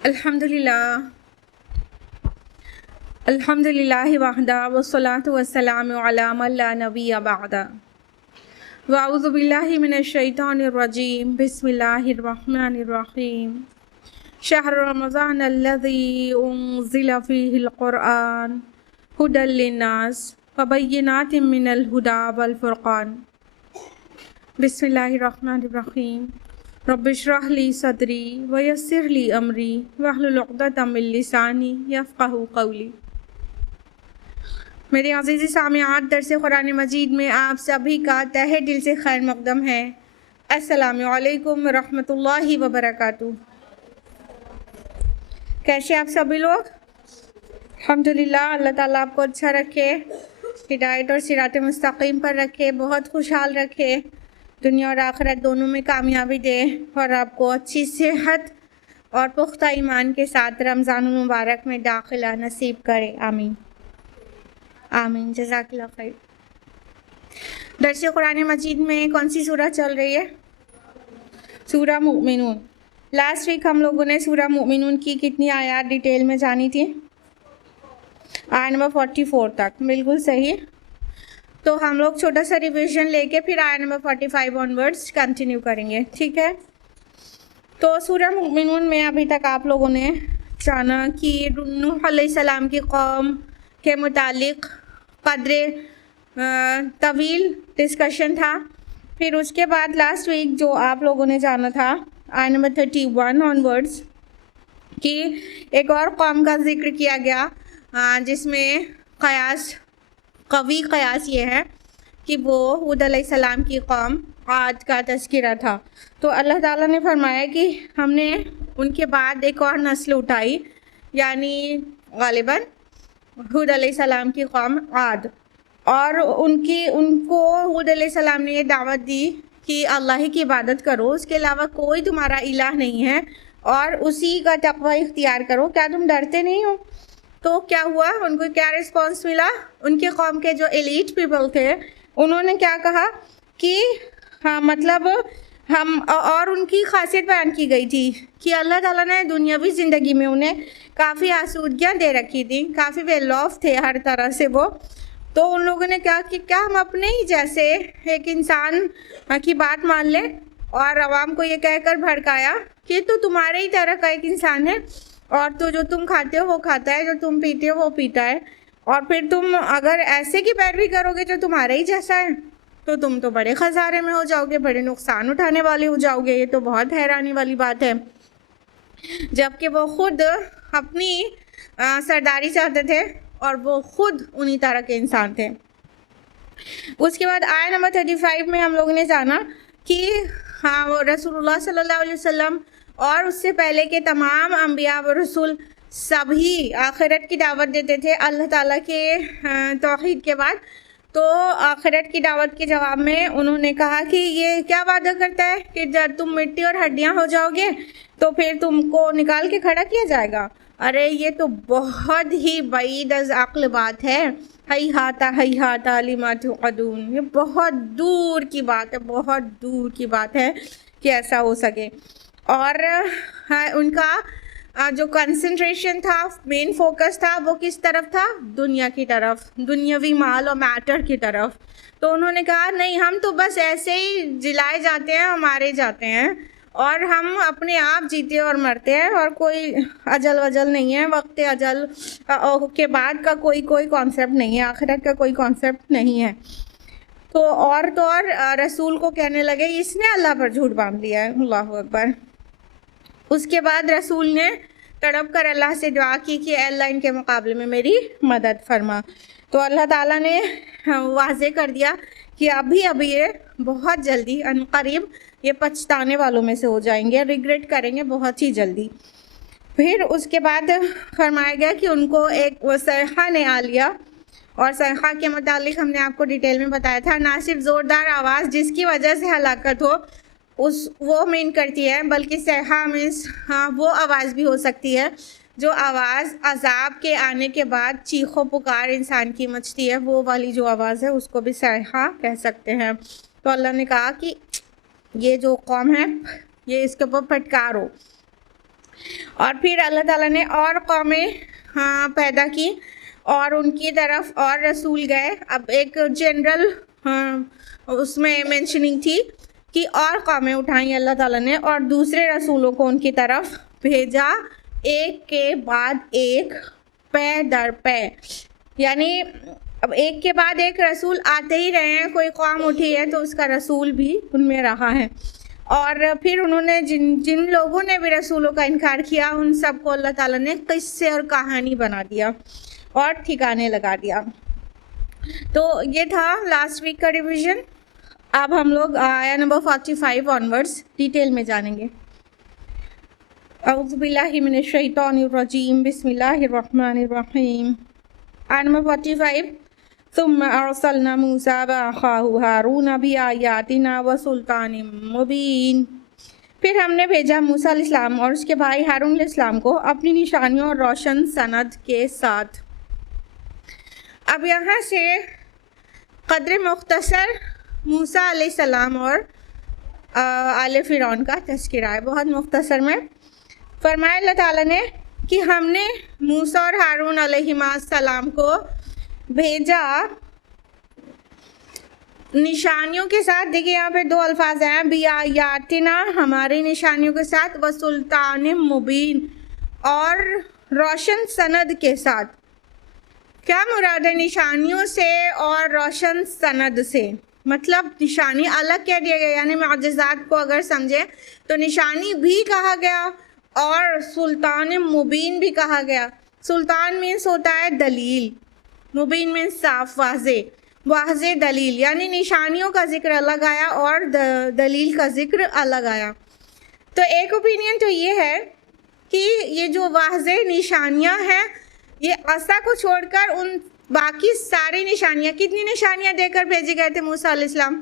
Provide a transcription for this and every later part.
अल्हम्दुलिल्लाह अल्हम्दुलिल्लाहि वहदा वस्सलातु वस्सलामु अला मन ला नबिय्य बअदा व अऊज़ु बिल्लाहि मिनश शैतानिर रजीम बिस्मिल्लाहिर रहमानिर रहीम शहर रमज़ान अल्लज़ी उन्ज़िला फ़ीहिल क़ुरआन हुदल लिन्नास व बय्यिनातिम मिनल हुदा वल फ़ुरक़ान बिस्मिल्लाहिर रहमानिर रहीम रब्बिश्रह ली सदरी व यस्सिर ली अमरी वहलुल उक़दतम मिन लिसानी यफ़क़हू क़ौली। मेरे अज़ीज़ सामिआत, दर्स कुरान मजीद में आप सभी का तहे दिल से खैर मक़दम है। अस्सलामु अलैकुम रहमतुल्लाहि व बरकातुहू। कैसे आप सभी लोग? अल्हम्दुलिल्लाह, अल्लाह ताला आपको अच्छा रखे, हिदायत और सिरात मुस्तक़ीम पर रखे, बहुत खुशहाल रखे, दुनिया और आखिरत दोनों में कामयाबी दे और आपको अच्छी सेहत और पुख्ता ईमान के साथ रमज़ान मुबारक में दाखिला नसीब करे। आमीन आमीन, जज़ाकल्लाह खैर। दर्स कुरान मजीद में कौन सी सूरह चल रही है? सूरह मुमिनून। लास्ट वीक हम लोगों ने सूरह मुमिनून की कितनी आयत डिटेल में जानी थी? आयत नंबर 44 तक, बिल्कुल सही। तो हम लोग छोटा सा रिवीजन लेके फिर आयत नंबर 45 ऑनवर्ड्स कंटिन्यू करेंगे, ठीक है? तो सूरह मुमिनून में अभी तक आप लोगों ने जाना कि नूह अलैहिस्सलाम की कौम के मुतालिक कदरे तवील डिस्कशन था। फिर उसके बाद लास्ट वीक जो आप लोगों ने जाना था आयत नंबर 31 ऑनवर्ड्स कि एक और कौम का जिक्र किया गया जिसमें कवी क़यास ये है कि वो हूद अलैहिस्सलाम की कौम आद का तज़किरा था। तो अल्लाह ताला ने फरमाया कि हमने उनके बाद एक और नस्ल उठाई, यानी ग़ालिबन हूद अलैहिस्सलाम की कौम आद, और उनको हूद अलैहिस्सलाम ने ये दावत दी कि अल्लाह ही की इबादत करो, उसके अलावा कोई तुम्हारा इलाह नहीं है और उसी का तक़वा इख्तियार करो। क्या तुम डरते नहीं हो? तो क्या हुआ? उनको क्या रिस्पॉन्स मिला? उनके कौम के जो एलीट पीपल थे उन्होंने क्या कहा कि हाँ, मतलब हम, और उनकी खासियत बयान की गई थी कि अल्लाह ताला ने दुनियावी ज़िंदगी में उन्हें काफ़ी आसूदियाँ दे रखी थी, काफ़ी वेल ऑफ थे हर तरह से वो। तो उन लोगों ने कहा कि क्या हम अपने ही जैसे एक इंसान की बात मान लें, और आवाम को ये कहकर भड़काया कि तो तुम्हारे ही तरह का एक इंसान है और तो जो तुम खाते हो वो खाता है, जो तुम पीते हो वो पीता है, और फिर तुम अगर ऐसे की पैरवी करोगे जो तुम्हारे ही जैसा है तो तुम तो बड़े खसारे में हो जाओगे, बड़े नुकसान उठाने वाले हो जाओगे। ये तो बहुत हैरानी वाली बात है, जबकि वो खुद अपनी सरदारी चाहते थे और वो खुद उन्हीं तरह के इंसान थे। उसके बाद आयत नंबर 35 में हम लोगों ने जाना कि हाँ, वो रसूलुल्लाह सल्लल्लाहु अलैहि वसल्लम और उससे पहले के तमाम अंबिया व रसूल सभी आखिरत की दावत देते थे अल्लाह ताला के तौहीद के बाद। तो आखिरत की दावत के जवाब में उन्होंने कहा कि ये क्या वादा करता है कि जब तुम मिट्टी और हड्डियां हो जाओगे तो फिर तुमको निकाल के खड़ा किया जाएगा। अरे ये तो बहुत ही बईद अज़ अक्ल बात है। हैहाता लिमा तुअदून, ये बहुत दूर की बात है, बहुत दूर की बात है कि ऐसा हो सके। और उनका जो कंसंट्रेशन था, मेन फोकस था, वो किस तरफ था? दुनिया की तरफ, दुनियावी माल और मैटर की तरफ। तो उन्होंने कहा नहीं, हम तो बस ऐसे ही जिलाए जाते हैं, मारे जाते हैं, और हम अपने आप जीते और मरते हैं, और कोई अजल वजल नहीं है, वक्त अजल के बाद का कोई कॉन्सेप्ट नहीं है, आखिरत का कोई कॉन्सेप्ट नहीं है। तो और रसूल को कहने लगे इसने अल्लाह पर झूठ बांध दिया है। अल्लाहु अकबर। उसके बाद रसूल ने तड़प कर अल्लाह से दुआ की कि अल्लाह इनके मुकाबले में मेरी मदद फरमा। तो अल्लाह ताला ने वाज़े कर दिया कि अभी ये बहुत जल्दी अनकरीब ये पछताने वालों में से हो जाएंगे, रिग्रेट करेंगे बहुत ही जल्दी। फिर उसके बाद फरमाया गया कि उनको एक वो सैहा ने आ लिया, और सैहा के मुतालिक हमने आपको डिटेल में बताया था, ना सिर्फ ज़ोरदार आवाज़ जिसकी वजह से हलाकत हो वो मीन करती है, बल्कि सैहा मीन्स हाँ वो आवाज़ भी हो सकती है जो आवाज़ अजाब के आने के बाद चीखो पुकार इंसान की मचती है, वो वाली जो आवाज़ है उसको भी सैहा कह सकते हैं। तो अल्लाह ने कहा कि ये जो कौम है ये इसके ऊपर फटकारो, और फिर अल्लाह ताला ने और कौमें पैदा की और उनकी तरफ और रसूल गए। अब एक जनरल उसमें मेंशनिंग थी कि और कौमें उठाई अल्लाह ताला ने और दूसरे रसूलों को उनकी तरफ भेजा, एक के बाद एक, पे दर पे। यानी अब एक के बाद एक रसूल आते ही रहे हैं, कोई कौम उठी है तो उसका रसूल भी उनमें रहा है। और फिर उन्होंने जिन लोगों ने भी रसूलों का इनकार किया उन सबको अल्लाह ताला ने किस्से और कहानी बना दिया और ठिकाने लगा दिया। तो ये था लास्ट वीक का रिवीजन। अब हम लोग आया नंबर 45 ऑनवर्ड्स डिटेल में जानेंगे। औज़ु बिल्लाहि मिनश शैतानिर रजीम, बिस्मिल्लाहिर रहमानिर रहीम। आया नंबर 45, सुम्मा अर्सलना मूसा व अखाहु हारून बिआयातिना व सुल्तानिम मुबीन। फिर हमने भेजा मूसा अलैहिस्सलाम और उसके भाई हारून अलैहिस्सलाम को अपनी निशानियों और रोशन सनद के साथ। अब यहाँ से क़द्र मुख्तसर मूसा अलैहिस्सलाम और आले फ़िरौन का तज़किरा है, बहुत मुख्तसर में। फरमाया अल्लाह ताला ने कि हमने मूसा और हारून अलैहिस्सलाम को भेजा निशानियों के साथ। देखिए यहाँ पे दो अल्फाज हैं, बिआयातिना हमारी निशानियों के साथ, व सुल्तान मुबीन और रोशन सनद के साथ। क्या मुराद है निशानियों से और रोशन सनद से? मतलब निशानी अलग कह दिया गया, यानी मुअज्जिज़ात को अगर समझें तो निशानी भी कहा गया और सुल्तान मुबीन भी कहा गया। सुल्तान मीन्स होता है दलील, मुबीन मीन्स साफ, वाज़े दलील, यानी निशानियों का जिक्र अलग आया और दलील का जिक्र अलग आया। तो एक ओपिनियन तो ये है कि ये जो वाज़े निशानियां हैं ये असा को छोड़कर उन बाकी सारी निशानियां, कितनी निशानियां देकर भेजे गए थे मूसा अलैहिस्सलाम?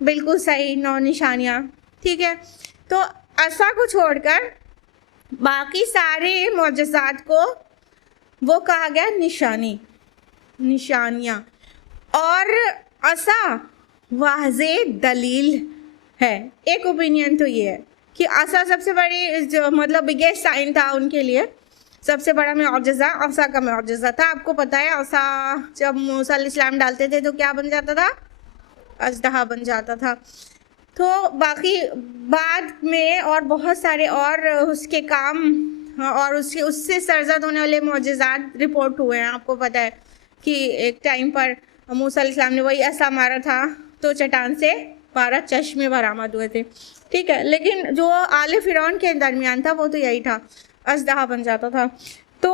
बिल्कुल सही, 9 निशानियां। ठीक है, तो असा को छोड़कर बाकी सारे मुअज्जिज़ात को वो कहा गया निशानियाँ। और असा वाज़े दलील है। एक ओपिनियन तो ये है कि असा सबसे बड़ी जो मतलब बिगेस्ट साइन था उनके लिए, सबसे बड़ा मुअज्जिज़ा असा का मुअज्जिज़ा था। आपको पता है असा जब मूसा अलैहिस्सलाम डालते थे तो क्या बन जाता था? अजदहा बन जाता था। तो बाकी बाद में और बहुत सारे और उसके काम और उससे सरजद होने वाले मुअज्जिज़ात रिपोर्ट हुए हैं। आपको पता है कि एक टाइम पर मूसा अलैहिस्सलाम ने वही ऐसा मारा था तो चट्टान से 12 चश्मे बरामद हुए थे। ठीक है, लेकिन जो आले फ़िरौन के दरमियान था वो तो यही था, अजदहा बन जाता था। तो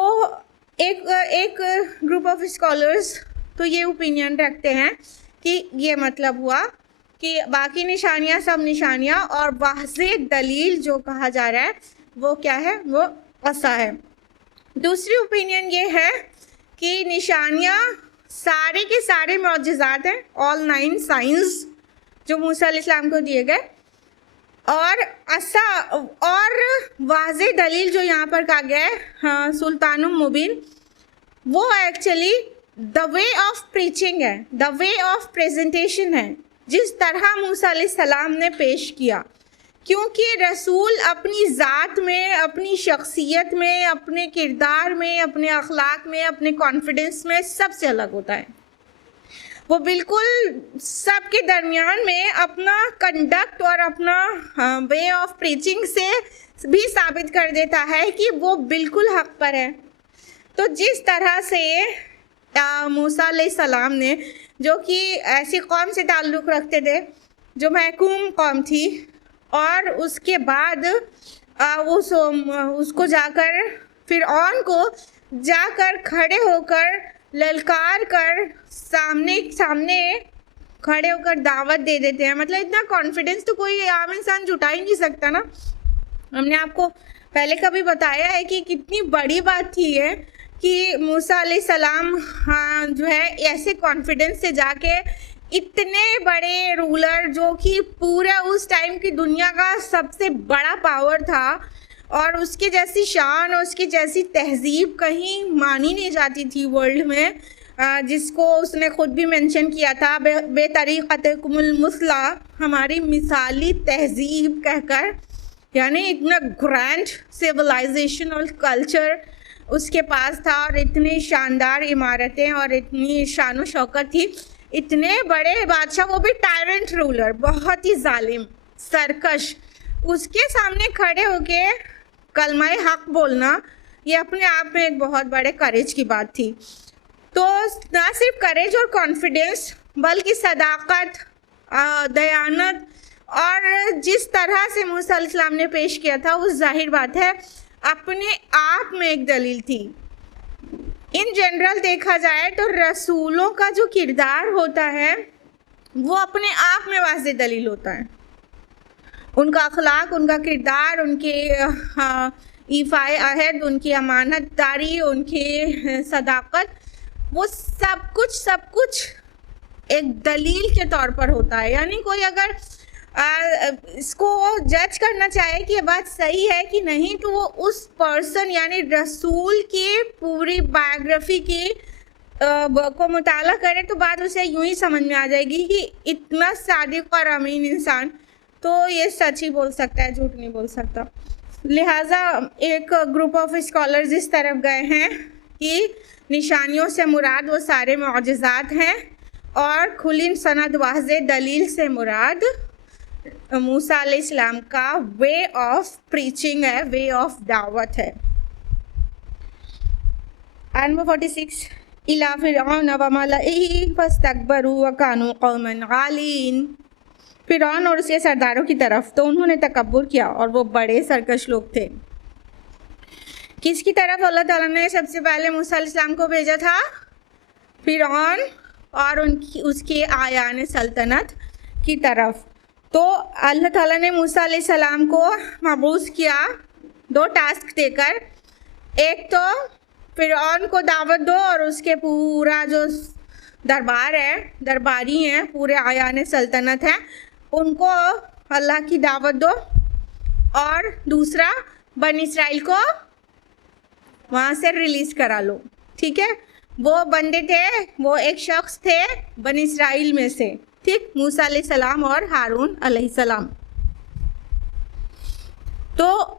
एक ग्रुप ऑफ स्कॉलर्स तो ये ओपिनियन रखते हैं कि ये मतलब हुआ कि बाकी निशानियाँ सब निशानियाँ और वाज़े दलील जो कहा जा रहा है वो क्या है? वो असा है। दूसरी ओपिनियन ये है कि निशानियाँ सारे के सारे मुअज्जिज़ात हैं, ऑल 9 साइंस जो मूसा अलैहिस्सलाम को दिए गए, और असा और वाज़े दलील जो यहाँ पर कहा गया है, हाँ, सुल्तानुम मुबीन, वो actually the way of preaching है, द वे ऑफ प्रेजेंटेशन है, जिस तरह मूसा अलैहिस्सलाम ने पेश किया। क्योंकि रसूल अपनी ज़ात में, अपनी शख्सियत में, अपने किरदार में, अपने अखलाक में, अपने कॉन्फिडेंस में सबसे अलग होता है। वो बिल्कुल सबके दरमियान में अपना कंडक्ट और अपना वे ऑफ प्रीचिंग से भी साबित कर देता है कि वो बिल्कुल हक पर है। तो जिस तरह से मूसा अलैहिस्सलाम ने, जो कि ऐसी कौम से ताल्लुक़ रखते थे जो महकूम कौम थी, और उसके बाद उसको जाकर फ़िरऔन को जाकर खड़े होकर ललकार कर सामने खड़े होकर दावत दे देते हैं। मतलब इतना कॉन्फिडेंस तो कोई आम इंसान जुटा ही नहीं सकता ना। हमने आपको पहले कभी बताया है कि कितनी बड़ी बात थी ये कि मूसा अलैहिस्सलाम जो है ऐसे कॉन्फिडेंस से जाके इतने बड़े रूलर, जो कि पूरा उस टाइम की दुनिया का सबसे बड़ा पावर था और उसकी जैसी शान और उसकी जैसी तहजीब कहीं मानी नहीं जाती थी वर्ल्ड में, जिसको उसने खुद भी मेंशन किया था, बेतरीक़तकुमुल मुस्ला, हमारी मिसाली तहजीब कहकर यानी इतना ग्रैंड सिविलाइजेशन और कल्चर उसके पास था, और इतनी शानदार इमारतें और इतनी शान शौकत थी, इतने बड़े बादशाह, वो भी टायरेंट रूलर, बहुत ही जालिम सरकश, उसके सामने खड़े होके कलमाए हक बोलना, ये अपने आप में एक बहुत बड़े करेज की बात थी। तो ना सिर्फ करेज और कॉन्फिडेंस, बल्कि सदाकत, दयानत, और जिस तरह से मूसा अलैहिस्सलाम ने पेश किया था, उस जाहिर बात है अपने आप में एक दलील थी। इन जनरल देखा जाए तो रसूलों का जो किरदार होता है वो अपने आप में वाज़ेह दलील होता है। उनका अखलाक, उनका किरदार, उनके ईफ़ाए अहद, उनकी अमानतदारी, उनकी सदाकत, वो सब कुछ एक दलील के तौर पर होता है। यानी कोई अगर इसको जज करना चाहे कि ये बात सही है कि नहीं, तो वो उस पर्सन यानी रसूल की पूरी बायोग्राफी की को मुताला करे तो बात उसे यूं ही समझ में आ जाएगी कि इतना सादिक और अमीन इंसान तो ये सच ही बोल सकता है, झूठ नहीं बोल सकता। लिहाजा एक ग्रुप ऑफ स्कॉलर्स इस तरफ गए हैं कि निशानियों से मुराद वो सारे मौजज़ात हैं, और खुली सनद वाज़ेह दलील से मुराद मूसा अलैहिस्सलाम का वे ऑफ प्रीचिंग है, वे ऑफ दावत है। नंबर 46 इला फिरऔन व मलइही फस्तकबरू व कानू कौमन आलीन। फिरौन और उसके सरदारों की तरफ तो उन्होंने तकब्बुर किया और वो बड़े सरकश लोग थे। किसकी तरफ अल्लाह ताला ने सबसे पहले मूसा अलैहिस्सलाम को भेजा था? फिरौन और उसके आयान सल्तनत की तरफ। तो अल्लाह ताला ने मूसा अलैहिस्सलाम को मबूस किया 2 टास्क देकर। एक तो फिरौन को दावत दो और उसके पूरा जो दरबार है, दरबारी हैं, पूरे आयान सल्तनत हैं, उनको अल्लाह की दावत दो। और दूसरा बनी इसराइल को वहाँ से रिलीज़ करा लो। ठीक है, वो बंदे थे, वो एक शख्स थे बनी इसराइल में से, ठीक, मूसा अलैहिस्सलाम और हारून अलैहिस्सलाम। तो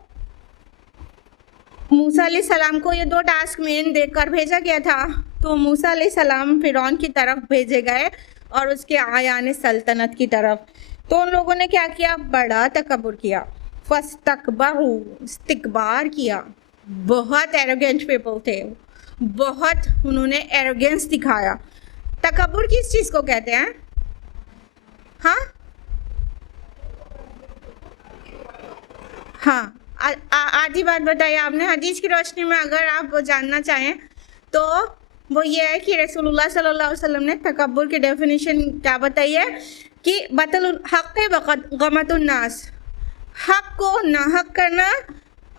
मूसा अलैहिस्सलाम को ये 2 टास्क मेन देकर भेजा गया था। तो मूसा अलैहिस्सलाम फिरौन की तरफ भेजे गए और उसके आयान सल्तनत की तरफ। तो उन लोगों ने क्या किया? बड़ा तकब्बुर किया। फस्तकबरू, इस्तिकबार किया। बहुत एरोगेंट पीपल थे, बहुत उन्होंने एरोगेंस दिखाया। तकब्बुर किस चीज़ को कहते हैं? हाँ, आधी बात बताइए आपने। हदीस की रोशनी में अगर आप जानना चाहें तो वो ये है कि रसूलुल्लाह सल्लल्लाहु अलैहि वसल्लम ने तकब्बुर की डेफिनेशन क्या बताई है कि बतलुल हक़ गमतुन नास, हक को नाहक करना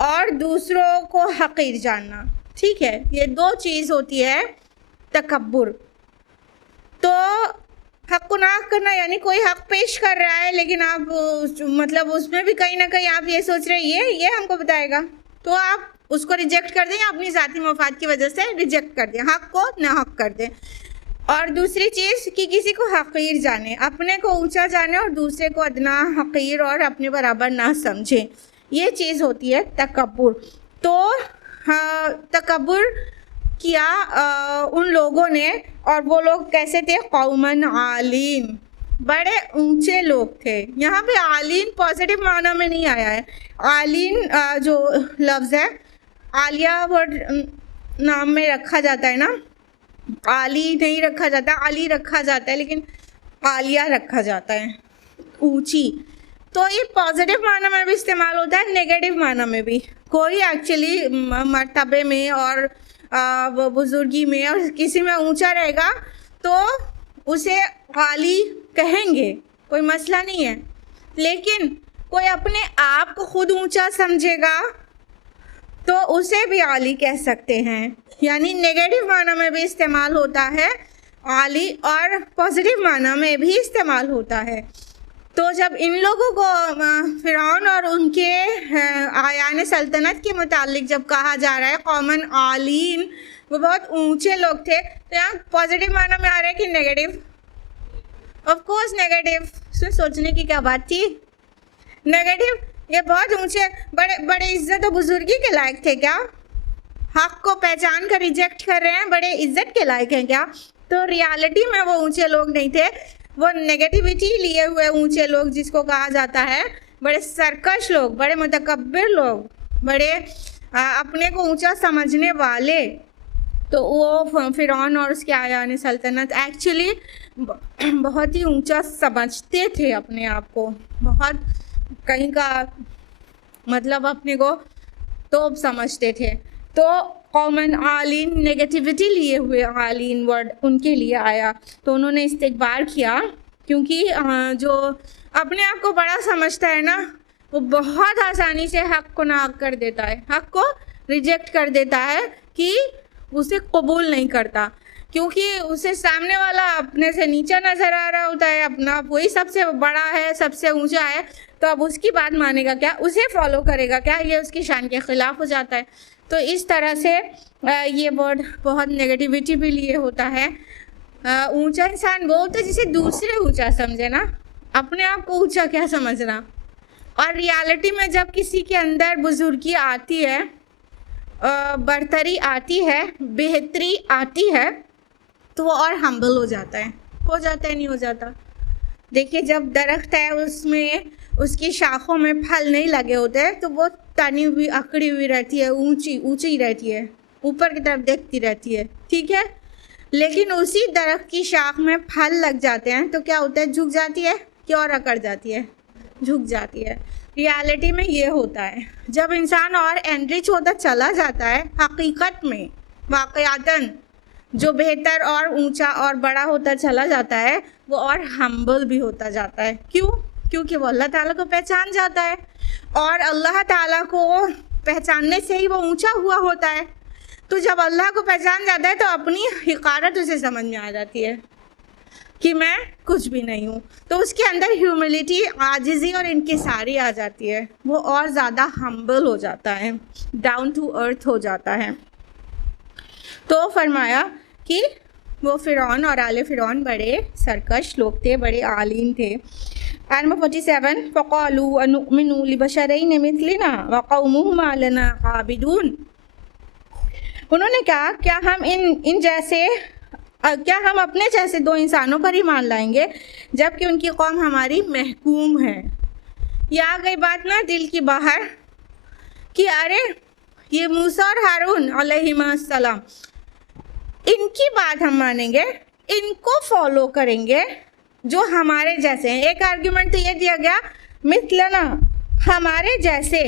और दूसरों को हक़ीर जानना। ठीक है, ये 2 चीज़ होती है तकब्बुर। तो हक को नाहक करना यानी कोई हक पेश कर रहा है लेकिन आप मतलब उसमें भी कहीं ना कहीं आप ये सोच रहे हैं ये हमको बताएगा, तो आप उसको रिजेक्ट कर दें, अपनी ज़ाती मफाद की वजह से रिजेक्ट कर दें, हक को नाहक कर दें। और दूसरी चीज़ कि किसी को हक़ीर जाने, अपने को ऊंचा जाने और दूसरे को अदना, हक़ीर और अपने बराबर ना समझें, ये चीज़ होती है तकब्बुर। तो हाँ, तकब्बुर किया उन लोगों ने, और वो लोग कैसे थे? कौमन आलीन, बड़े ऊंचे लोग थे। यहाँ पे आलीन पॉजिटिव माना में नहीं आया है। आलीन जो लफ्ज़ है आलिया वर्ड नाम में रखा जाता है ना, आली नहीं रखा जाता, आली रखा जाता है, लेकिन आलिया रखा जाता है, ऊंची। तो ये पॉजिटिव माना में भी इस्तेमाल होता है, नेगेटिव माना में भी। कोई एक्चुअली मर्तबे में और बुजुर्गी में और किसी में ऊंचा रहेगा तो उसे आली कहेंगे, कोई मसला नहीं है। लेकिन कोई अपने आप को खुद ऊंचा समझेगा तो उसे भी आली कह सकते हैं। यानी नेगेटिव माना में भी इस्तेमाल होता है आली और पॉजिटिव माना में भी इस्तेमाल होता है। तो जब इन लोगों को फिरौन और उनके आयान सल्तनत के मुतालिक जब कहा जा रहा है कौमन आलीन, वो बहुत ऊंचे लोग थे, तो यहाँ पॉजिटिव माना में आ रहा है कि नेगेटिव? Of course negative. इसमें सोचने की क्या बात थी? नेगेटिव ये बहुत ऊंचे बड़े बड़े इज्जत और बुजुर्गी के लायक थे क्या? हक को पहचान कर रिजेक्ट कर रहे हैं, बड़े इज्जत के लायक हैं क्या? तो रियलिटी में वो ऊंचे लोग नहीं थे, वो नेगेटिविटी लिए हुए ऊंचे लोग जिसको कहा जाता है, बड़े सरकश लोग, बड़े मुतकब्बिर लोग, बड़े अपने को ऊंचा समझने वाले। तो वो फिरौन और उसके आयान सल्तनत एक्चुअली बहुत ही ऊंचा समझते थे अपने आप को, बहुत कहीं का मतलब अपने को तोप समझते थे। तो कौमन आलीन नेगेटिविटी लिए हुए आलीन वर्ड उनके लिए आया, तो उन्होंने इस्तिकबार किया, क्योंकि जो अपने आप को बड़ा समझता है ना, वो बहुत आसानी से हक को नाक कर देता है, हक को रिजेक्ट कर देता है कि उसे कबूल नहीं करता, क्योंकि उसे सामने वाला अपने से नीचा नज़र आ रहा होता है, अपना वही सबसे बड़ा है, सबसे ऊंचा है, तो अब उसकी बात मानेगा क्या, उसे फॉलो करेगा क्या, ये उसकी शान के ख़िलाफ़ हो जाता है। तो इस तरह से ये वर्ड बहुत नेगेटिविटी भी लिए होता है। ऊंचा इंसान वो होता है जिसे दूसरे ऊंचा समझे ना, अपने आप को ऊंचा क्या समझना। और रियलिटी में जब किसी के अंदर बुजुर्गी आती है, बरतरी आती है, बेहतरी आती है, तो वो और हम्बल हो जाता है नहीं हो जाता। देखिए जब दरख्त है उसमें उसकी शाखों में फल नहीं लगे होते हैं, तो वो तनी हुई अकड़ी हुई रहती है, ऊंची रहती है, ऊपर की तरफ देखती रहती है, ठीक है। लेकिन उसी दरख्त की शाख में फल लग जाते हैं तो क्या होता है, झुक जाती है कि और अकड़ जाती है, झुक जाती है। रियलिटी में ये होता है, जब इंसान और एनरिच होता चला जाता है, हकीकत में वाकयातन जो बेहतर और ऊंचा और बड़ा होता चला जाता है, वो और हम्बल भी होता जाता है। क्यों? क्योंकि वो अल्लाह ताला को पहचान जाता है, और अल्लाह ताला को पहचानने से ही वो ऊंचा हुआ होता है। तो जब अल्लाह को पहचान जाता है तो अपनी हक़ारत उसे समझ में आ जाती है कि मैं कुछ भी नहीं हूँ, तो उसके अंदर ह्यूमिलिटी, आजिज़ी और इनकिसारी आ जाती है, वो और ज़्यादा हम्बल हो जाता है, डाउन टू अर्थ हो जाता है। तो फरमाया कि वो फ़िरौन और आले फ़िरौन बड़े सरकश लोग थे, बड़े आलीम थे। आयत नंबर 47, फ़क़ालू अनुमिनु लिबशरैनि मिथलिना व क़ौमुहुमा लना आबिदून। उन्होंने कहा क्या हम अपने जैसे दो इंसानों पर ईमान लाएंगे जबकि उनकी कौम हमारी महकूम है। ये आ गई बात ना दिल की बाहर कि अरे ये मूसा और हारून अलैहिस्सलाम, इनकी बात हम मानेंगे, इनको फॉलो करेंगे जो हमारे जैसे हैं। एक आर्ग्यूमेंट तो ये दिया गया मिथलना, हमारे जैसे,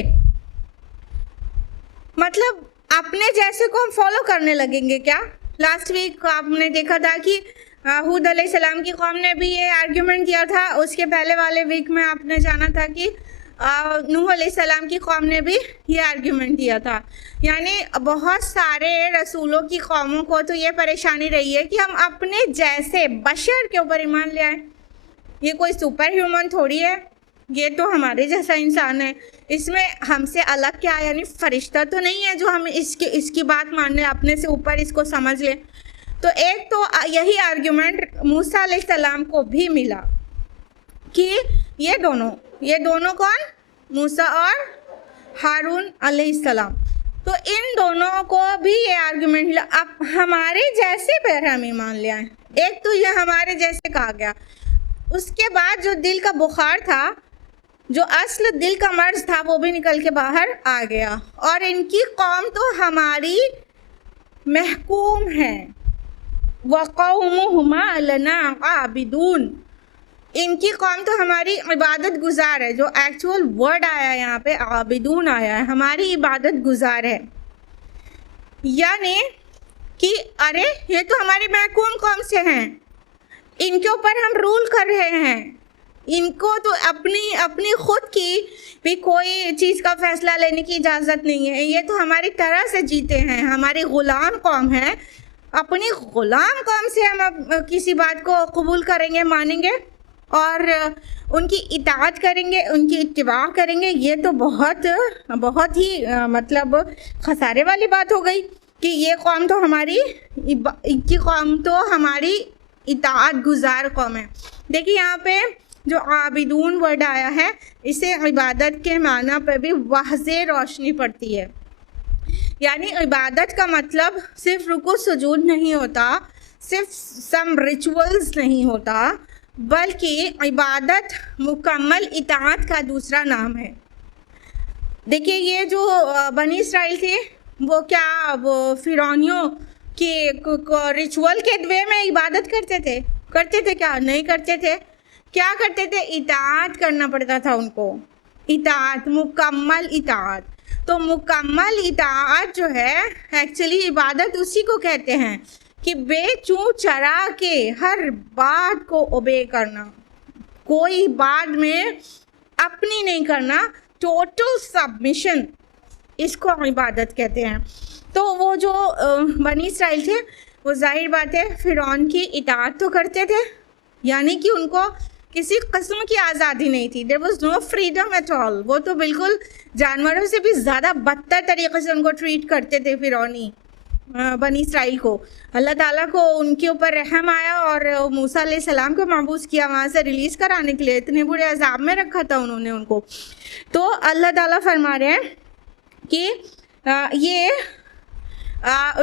मतलब अपने जैसे को हम फॉलो करने लगेंगे क्या। लास्ट वीक आपने देखा था कि हूद अलैहिस्सलाम की कौम ने भी ये आर्ग्यूमेंट किया था, उसके पहले वाले वीक में आपने जाना था कि नूह अलैहिस्सलाम की कौम ने भी ये आर्ग्यूमेंट दिया था। यानी बहुत सारे रसूलों की कौमों को तो ये परेशानी रही है कि हम अपने जैसे बशर के ऊपर ईमान ले आए। ये कोई सुपर ह्यूमन थोड़ी है, ये तो हमारे जैसा इंसान है, इसमें हमसे अलग क्या, यानी फरिश्ता तो नहीं है जो हम इसकी बात मान लें, अपने से ऊपर इसको समझ लें। तो एक तो यही आर्ग्यूमेंट मूसा अलैहिस्सलाम को भी मिला कि ये दोनों कौन, मूसा और हारून अलैहिस्सलाम, तो इन दोनों को भी ये आर्ग्यूमेंट मिला, अब हमारे जैसे पर हम ईमान ले आए। एक तो ये हमारे जैसे कहा गया, उसके बाद जो दिल का बुखार था, जो असल दिल का मर्ज था, वो भी निकल के बाहर आ गया। और इनकी कौम तो हमारी महकूम है, वक़ौमुहुमा लना आबिदून, इनकी कौम तो हमारी इबादत गुजार है। जो एक्चुअल वर्ड आया है यहाँ पे आबिदून आया है, हमारी इबादत गुजार है, यानी कि अरे ये तो हमारी महकूम कौम से हैं, इनके ऊपर हम रूल कर रहे हैं, इनको तो अपनी खुद की भी कोई चीज़ का फैसला लेने की इजाज़त नहीं है, ये तो हमारी तरह से जीते हैं, हमारी ग़ुलाम कौम है, अपनी ग़ुलाम कौम से हम अब किसी बात को कबूल करेंगे, मानेंगे और उनकी इताअत करेंगे, उनकी इत्तिबा करेंगे। ये तो बहुत ही मतलब खसारे वाली बात हो गई कि ये कौम तो इनकी कौम तो हमारी इताअत गुजार कौम है। देखिए यहाँ पे जो आबिदून वर्ड आया है, इसे इबादत के माना पर भी वाज़े रोशनी पड़ती है। यानी इबादत का मतलब सिर्फ रुकू सुजूद नहीं होता, सिर्फ सम रिचुअल्स नहीं होता, बल्कि इबादत मुकम्मल इताअत का दूसरा नाम है। देखिए, ये जो बनी इसराइल थे वो क्या वो फिरौनियों के रिचुअल के वे में इबादत करते थे क्या? नहीं करते थे। क्या करते थे? इताअत करना पड़ता था उनको, इताअत, मुकम्मल इताअत। तो मुकम्मल इताअत जो है एक्चुअली इबादत उसी को कहते हैं कि बेचू चरा के हर बात को ओबे करना, कोई बात में अपनी नहीं करना, टोटल सबमिशन, इसको इबादत कहते हैं। तो वो जो बनी इसराइल थे वो जाहिर बात है फिरौन की इताअत तो करते थे, यानी कि उनको किसी किस्म की आज़ादी नहीं थी, there was no freedom at all. वो तो बिल्कुल जानवरों से भी ज़्यादा बदतर तरीके से उनको ट्रीट करते थे फिरौनी बनी इसराइल को। अल्लाह ताला को उनके ऊपर रहम आया और मूसा अलैहिस्सलाम को महबूस किया वहाँ से रिलीज़ कराने के लिए, इतने बुरे अजाब में रखा था उन्होंने उनको। तो अल्लाह ताला फरमा रहे हैं कि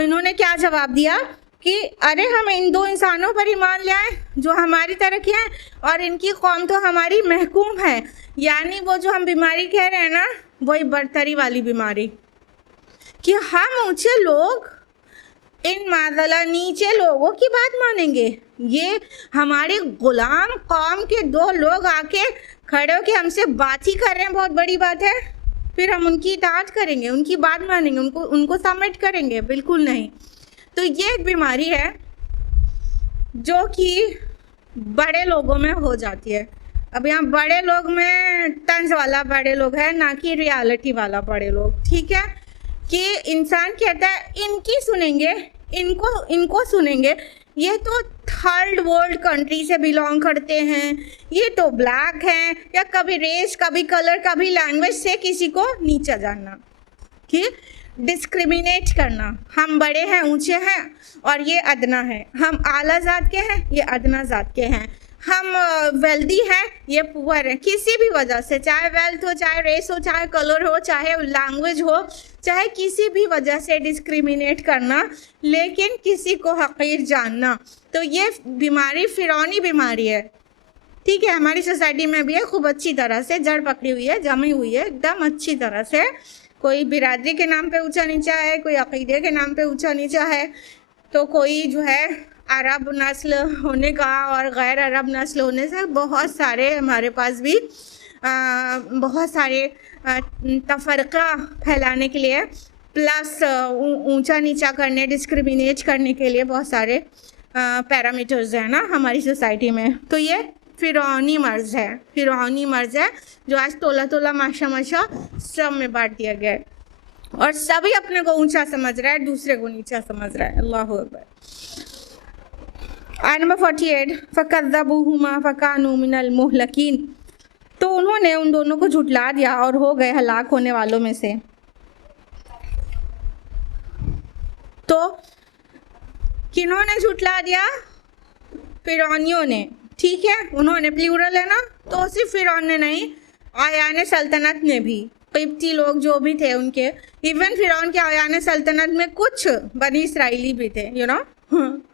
इन्होंने क्या जवाब दिया कि अरे हम इन दो इंसानों पर ईमान ले आए जो हमारी तरह के हैं और इनकी कौम तो हमारी महकूम है। यानी वो जो हम बीमारी कह रहे हैं ना, वही बरतरी वाली बीमारी, कि हम ऊँचे लोग इन माज़ला नीचे लोगों की बात मानेंगे। ये हमारे गुलाम कौम के दो लोग आके खड़े होके हमसे बात ही कर रहे हैं, बहुत बड़ी बात है, फिर हम उनकी इताअत करेंगे, उनकी बात मानेंगे, उनको सबमिट करेंगे? बिल्कुल नहीं। तो ये एक बीमारी है जो कि बड़े लोगों में हो जाती है। अब यहाँ बड़े लोग में तंज वाला बड़े लोग है, ना कि रियलिटी वाला बड़े लोग, ठीक है? कि इंसान कहता है इनकी सुनेंगे, इनको सुनेंगे, ये तो थर्ड वर्ल्ड कंट्री से बिलोंग करते हैं, ये तो ब्लैक हैं, या कभी रेस, कभी कलर, कभी लैंग्वेज से किसी को नीचा जानना, ठीक, डिस्क्रिमिनेट करना। हम बड़े हैं, ऊंचे हैं और ये अदना है, हम आला ज़ात के हैं, ये अदना ज़ात के हैं, हम वेल्दी हैं, ये पुअर है, किसी भी वजह से, चाहे वेल्थ हो, चाहे रेस हो, चाहे कलर हो, चाहे लैंग्वेज हो, चाहे किसी भी वजह से डिस्क्रिमिनेट करना, लेकिन किसी को हकीर जानना। तो ये बीमारी फिरौनी बीमारी है, ठीक है? हमारी सोसाइटी में भी है, खूब अच्छी तरह से जड़ पकड़ी हुई है, जमी हुई है एकदम अच्छी तरह से। कोई बिरादरी के नाम पे ऊंचा नीचा है, कोई अकीदे के नाम पे ऊंचा नीचा है, तो कोई जो है अरब नस्ल होने का और गैर अरब नस्ल होने से बहुत सारे हमारे पास भी बहुत सारे तफरका फैलाने के लिए, प्लस ऊंचा नीचा करने, डिस्क्रिमिनेट करने के लिए बहुत सारे पैरामीटर्स हैं ना हमारी सोसाइटी में। तो ये फिरौनी मर्ज़ है, फिरौनी मर्ज़ है जो आज तोला तोला माशा माशा सब में बांट दिया गया है और सभी अपने को ऊंचा समझ रहा है, दूसरे को नीचा समझ रहा है। अल्लाहु अकबर। आयत नंबर 48, फ़कज़्ज़बूहुमा फ़कानू मिनल मुहलकीन। तो उन्होंने उन दोनों को झुटला दिया और हो गए हलाक होने वालों में से। तो किन्होंने झुटला दिया? फिरौनियों ने, ठीक है? उन्होंने प्लूरल है ना, तो सिर्फ फिरौन ने नहीं, आयान सल्तनत ने भी, क़िब्ती लोग जो भी थे उनके, इवन फिरौन के आयान सल्तनत में कुछ बनी इसराइली भी थे, यू नो,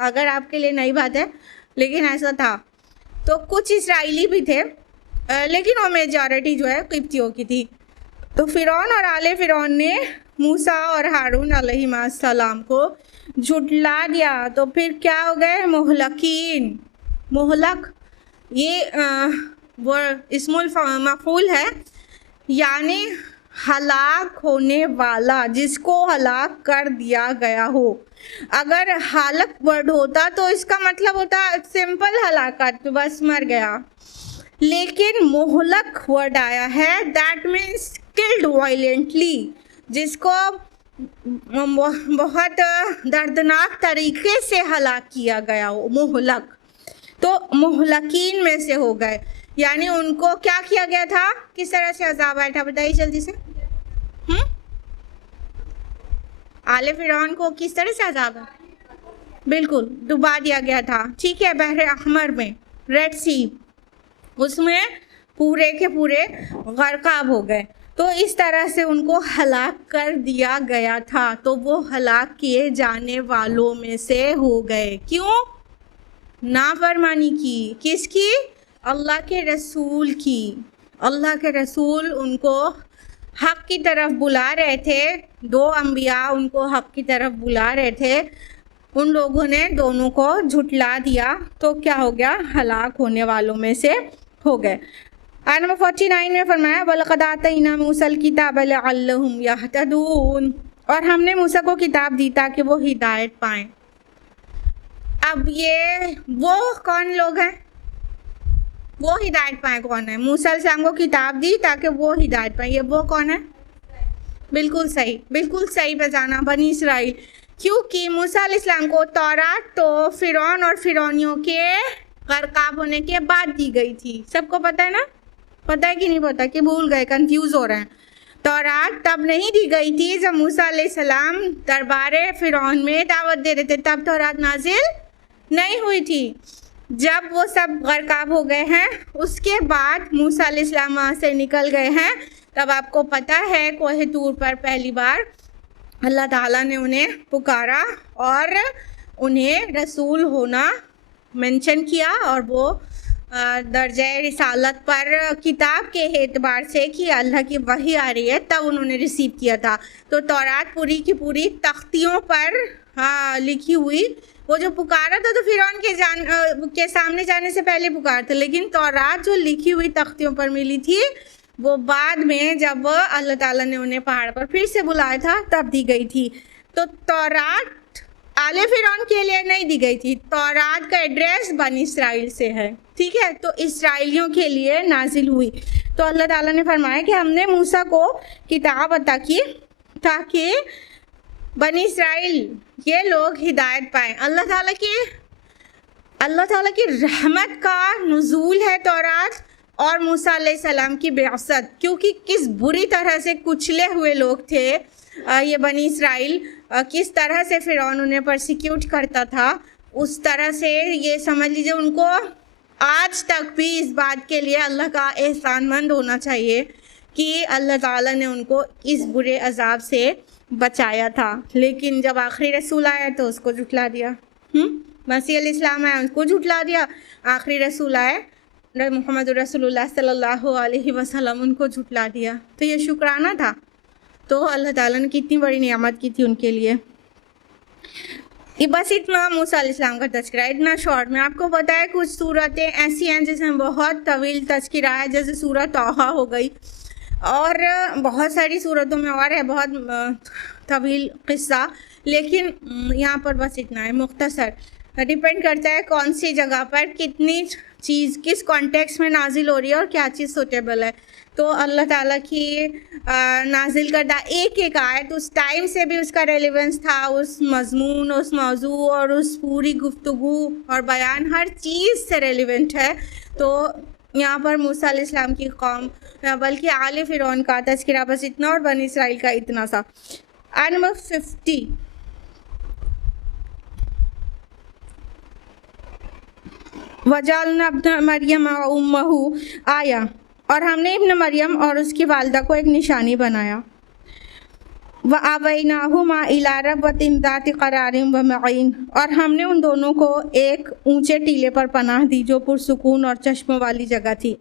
अगर आपके लिए नई बात है लेकिन ऐसा था। तो कुछ इसराइली भी थे, लेकिन वो मेजॉरिटी जो है क़िब्तियों की थी। तो फिरौन और आले फिरौन ने मूसा और हारून अलैहिस्सलाम को झुटला दिया, तो फिर क्या हो गए? मुहलकीन। मुहलक ये वो इस्मुल मफ़ूल है, यानी हलाक होने वाला, जिसको हलाक कर दिया गया हो। अगर हालक वर्ड होता तो इसका मतलब होता सिंपल हलाकत, बस मर गया, लेकिन मुहलक वर्ड आया है, दैट मीन्स किल्ड वायलेंटली, जिसको बहुत दर्दनाक तरीके से हलाक किया गया हो, मुहलक। तो मुहलकीन में से हो गए, यानी उनको क्या किया गया था, किस तरह से अज़ाब आया था, बताइए जल्दी से। आले फिरौन को किस तरह से अज़ाब है? बिल्कुल डुबा दिया गया था, ठीक है, बहरे अहमर में, रेड सी, उसमें पूरे के पूरे गर्काब हो गए। तो इस तरह से उनको हलाक कर दिया गया था। तो वो हलाक किए जाने वालों में से हो गए। क्यों? नाफरमानी की। किसकी? अल्लाह के रसूल की। अल्लाह के रसूल उनको हक़ की तरफ बुला रहे थे, दो अंबिया उनको हक़ की तरफ बुला रहे थे, उन लोगों ने दोनों को झुटला दिया। तो क्या हो गया? हलाक होने वालों में से हो गए। आयत नंबर 49 में फरमाया वलक़द आतैना मूसल किताब लअल्लहुम यहतदून, और हमने मूसा को किताब दी ताकि वो हिदायत पाएँ। अब ये वो कौन लोग हैं? वो हिदायत पाएँ कौन है? मूसा अलैहिस्सलाम को किताब दी ताकि वो हिदायत पाएँ। ये वो कौन है? बिल्कुल सही पहचाना, बनी इसराइल। क्योंकि मूसा अलैहिस्सलाम को तौरात तो फ़िरौन और फ़िरौनियों के गर्काब होने के बाद दी गई थी। सबको पता है ना? पता है कि नहीं पता? कि भूल गए, कंफ्यूज हो रहे हैं? तौरात तब नहीं दी गई थी जब मूसा अलैहिस्सलाम दरबारे फ़िरौन में दावत दे रहे थे, तब तौरात नाजिल नहीं हुई थी। जब वो सब गर्काब हो गए हैं उसके बाद मूसा अलैहिस्सलाम वहाँ से निकल गए हैं, तब आपको पता है कोहे तूर पर पहली बार अल्लाह ताला ने उन्हें पुकारा और उन्हें रसूल होना मेंशन किया, और वो दर्जे रिसालत पर किताब के एतबार से कि अल्लाह की वही आ रही है तब उन्होंने रिसीव किया था। तो तौरात पूरी की पूरी तख्तियों पर लिखी हुई, वो जो पुकारा था तो फ़िरौन के सामने जाने से पहले पुकार था, लेकिन तौरात जो लिखी हुई तख्तियों पर मिली थी वो बाद में जब अल्लाह ताला ने उन्हें पहाड़ पर फिर से बुलाया था तब दी गई थी। तो तौरात आले फ़िरौन के लिए नहीं दी गई थी, तौरात का एड्रेस बनी इसराइल से है, ठीक है? तो इसराइलियों के लिए नाजिल हुई। तो अल्लाह ताला ने फरमाया कि हमने मूसा को किताब अता की ताकि बनी इसराइल ये लोग हिदायत पाएँ। अल्लाह ताला की रहमत का नुज़ूल है तौरात और मूसा अलैहिस्सलाम की बेअसत, क्योंकि किस बुरी तरह से कुचले हुए लोग थे ये बनी इसराइल, किस तरह से फ़िरौन उन्हें परसिक्यूट करता था, उस तरह से ये समझ लीजिए उनको आज तक भी इस बात के लिए अल्लाह का एहसानमंद होना चाहिए कि अल्लाह ताला ने उनको इस बुरे अजाब से बचाया था। लेकिन जब आखिरी रसूल आया तो उसको झुटला दिया। मसीह अलैहिस्सलाम आया, उसको झुटला दिया। आखिरी रसूल आए मोहम्मद रसूलुल्लाह सल्लल्लाहु अलैहि वसल्लम, उनको झुटला दिया। तो ये शुक्राना था। तो अल्लाह ताला ने कितनी बड़ी नियामत की थी उनके लिए। ये बस इतना मूसा अलैहिस्सलाम का तज़किरा, इतना शॉर्ट में। आपको पता है कुछ सूरतें ऐसी हैं जिसमें बहुत तवील तज़किरा है, जैसे सूरत तौहा हो गई, और बहुत सारी सूरतों में और है बहुत तवील क़िस्सा, लेकिन यहाँ पर बस इतना है मुख्तसर। डिपेंड करता है कौन सी जगह पर कितनी चीज़ किस कॉन्टेक्स्ट में नाजिल हो रही है और क्या चीज़ सूटेबल है। तो अल्लाह ताला की नाजिल करदा एक एक आयत उस टाइम से भी उसका रेलेवेंस था, उस मज़मून, उस मौजू और उस पूरी गुफ्तगू और बयान हर चीज़ से रेलेवेंट है। तो यहाँ पर मूसा अलैहिस्सलाम की कौम बल्कि आले फ़िरौन का तज़किरा बस इतना और बनी इसराइल का इतना सा। आयत नंबर 50 वजालना इब्न मरियम व उम्महु आया, और हमने इब्न मरियम और उसकी वालदा को एक निशानी बनाया। व आवैनाहुमा इला रब्वतिन ज़ाति क़रारिन व मईन, और हमने उन दोनों को एक ऊंचे टीले पर पनाह दी जो पुरसुकून और चश्मों वाली जगह थी।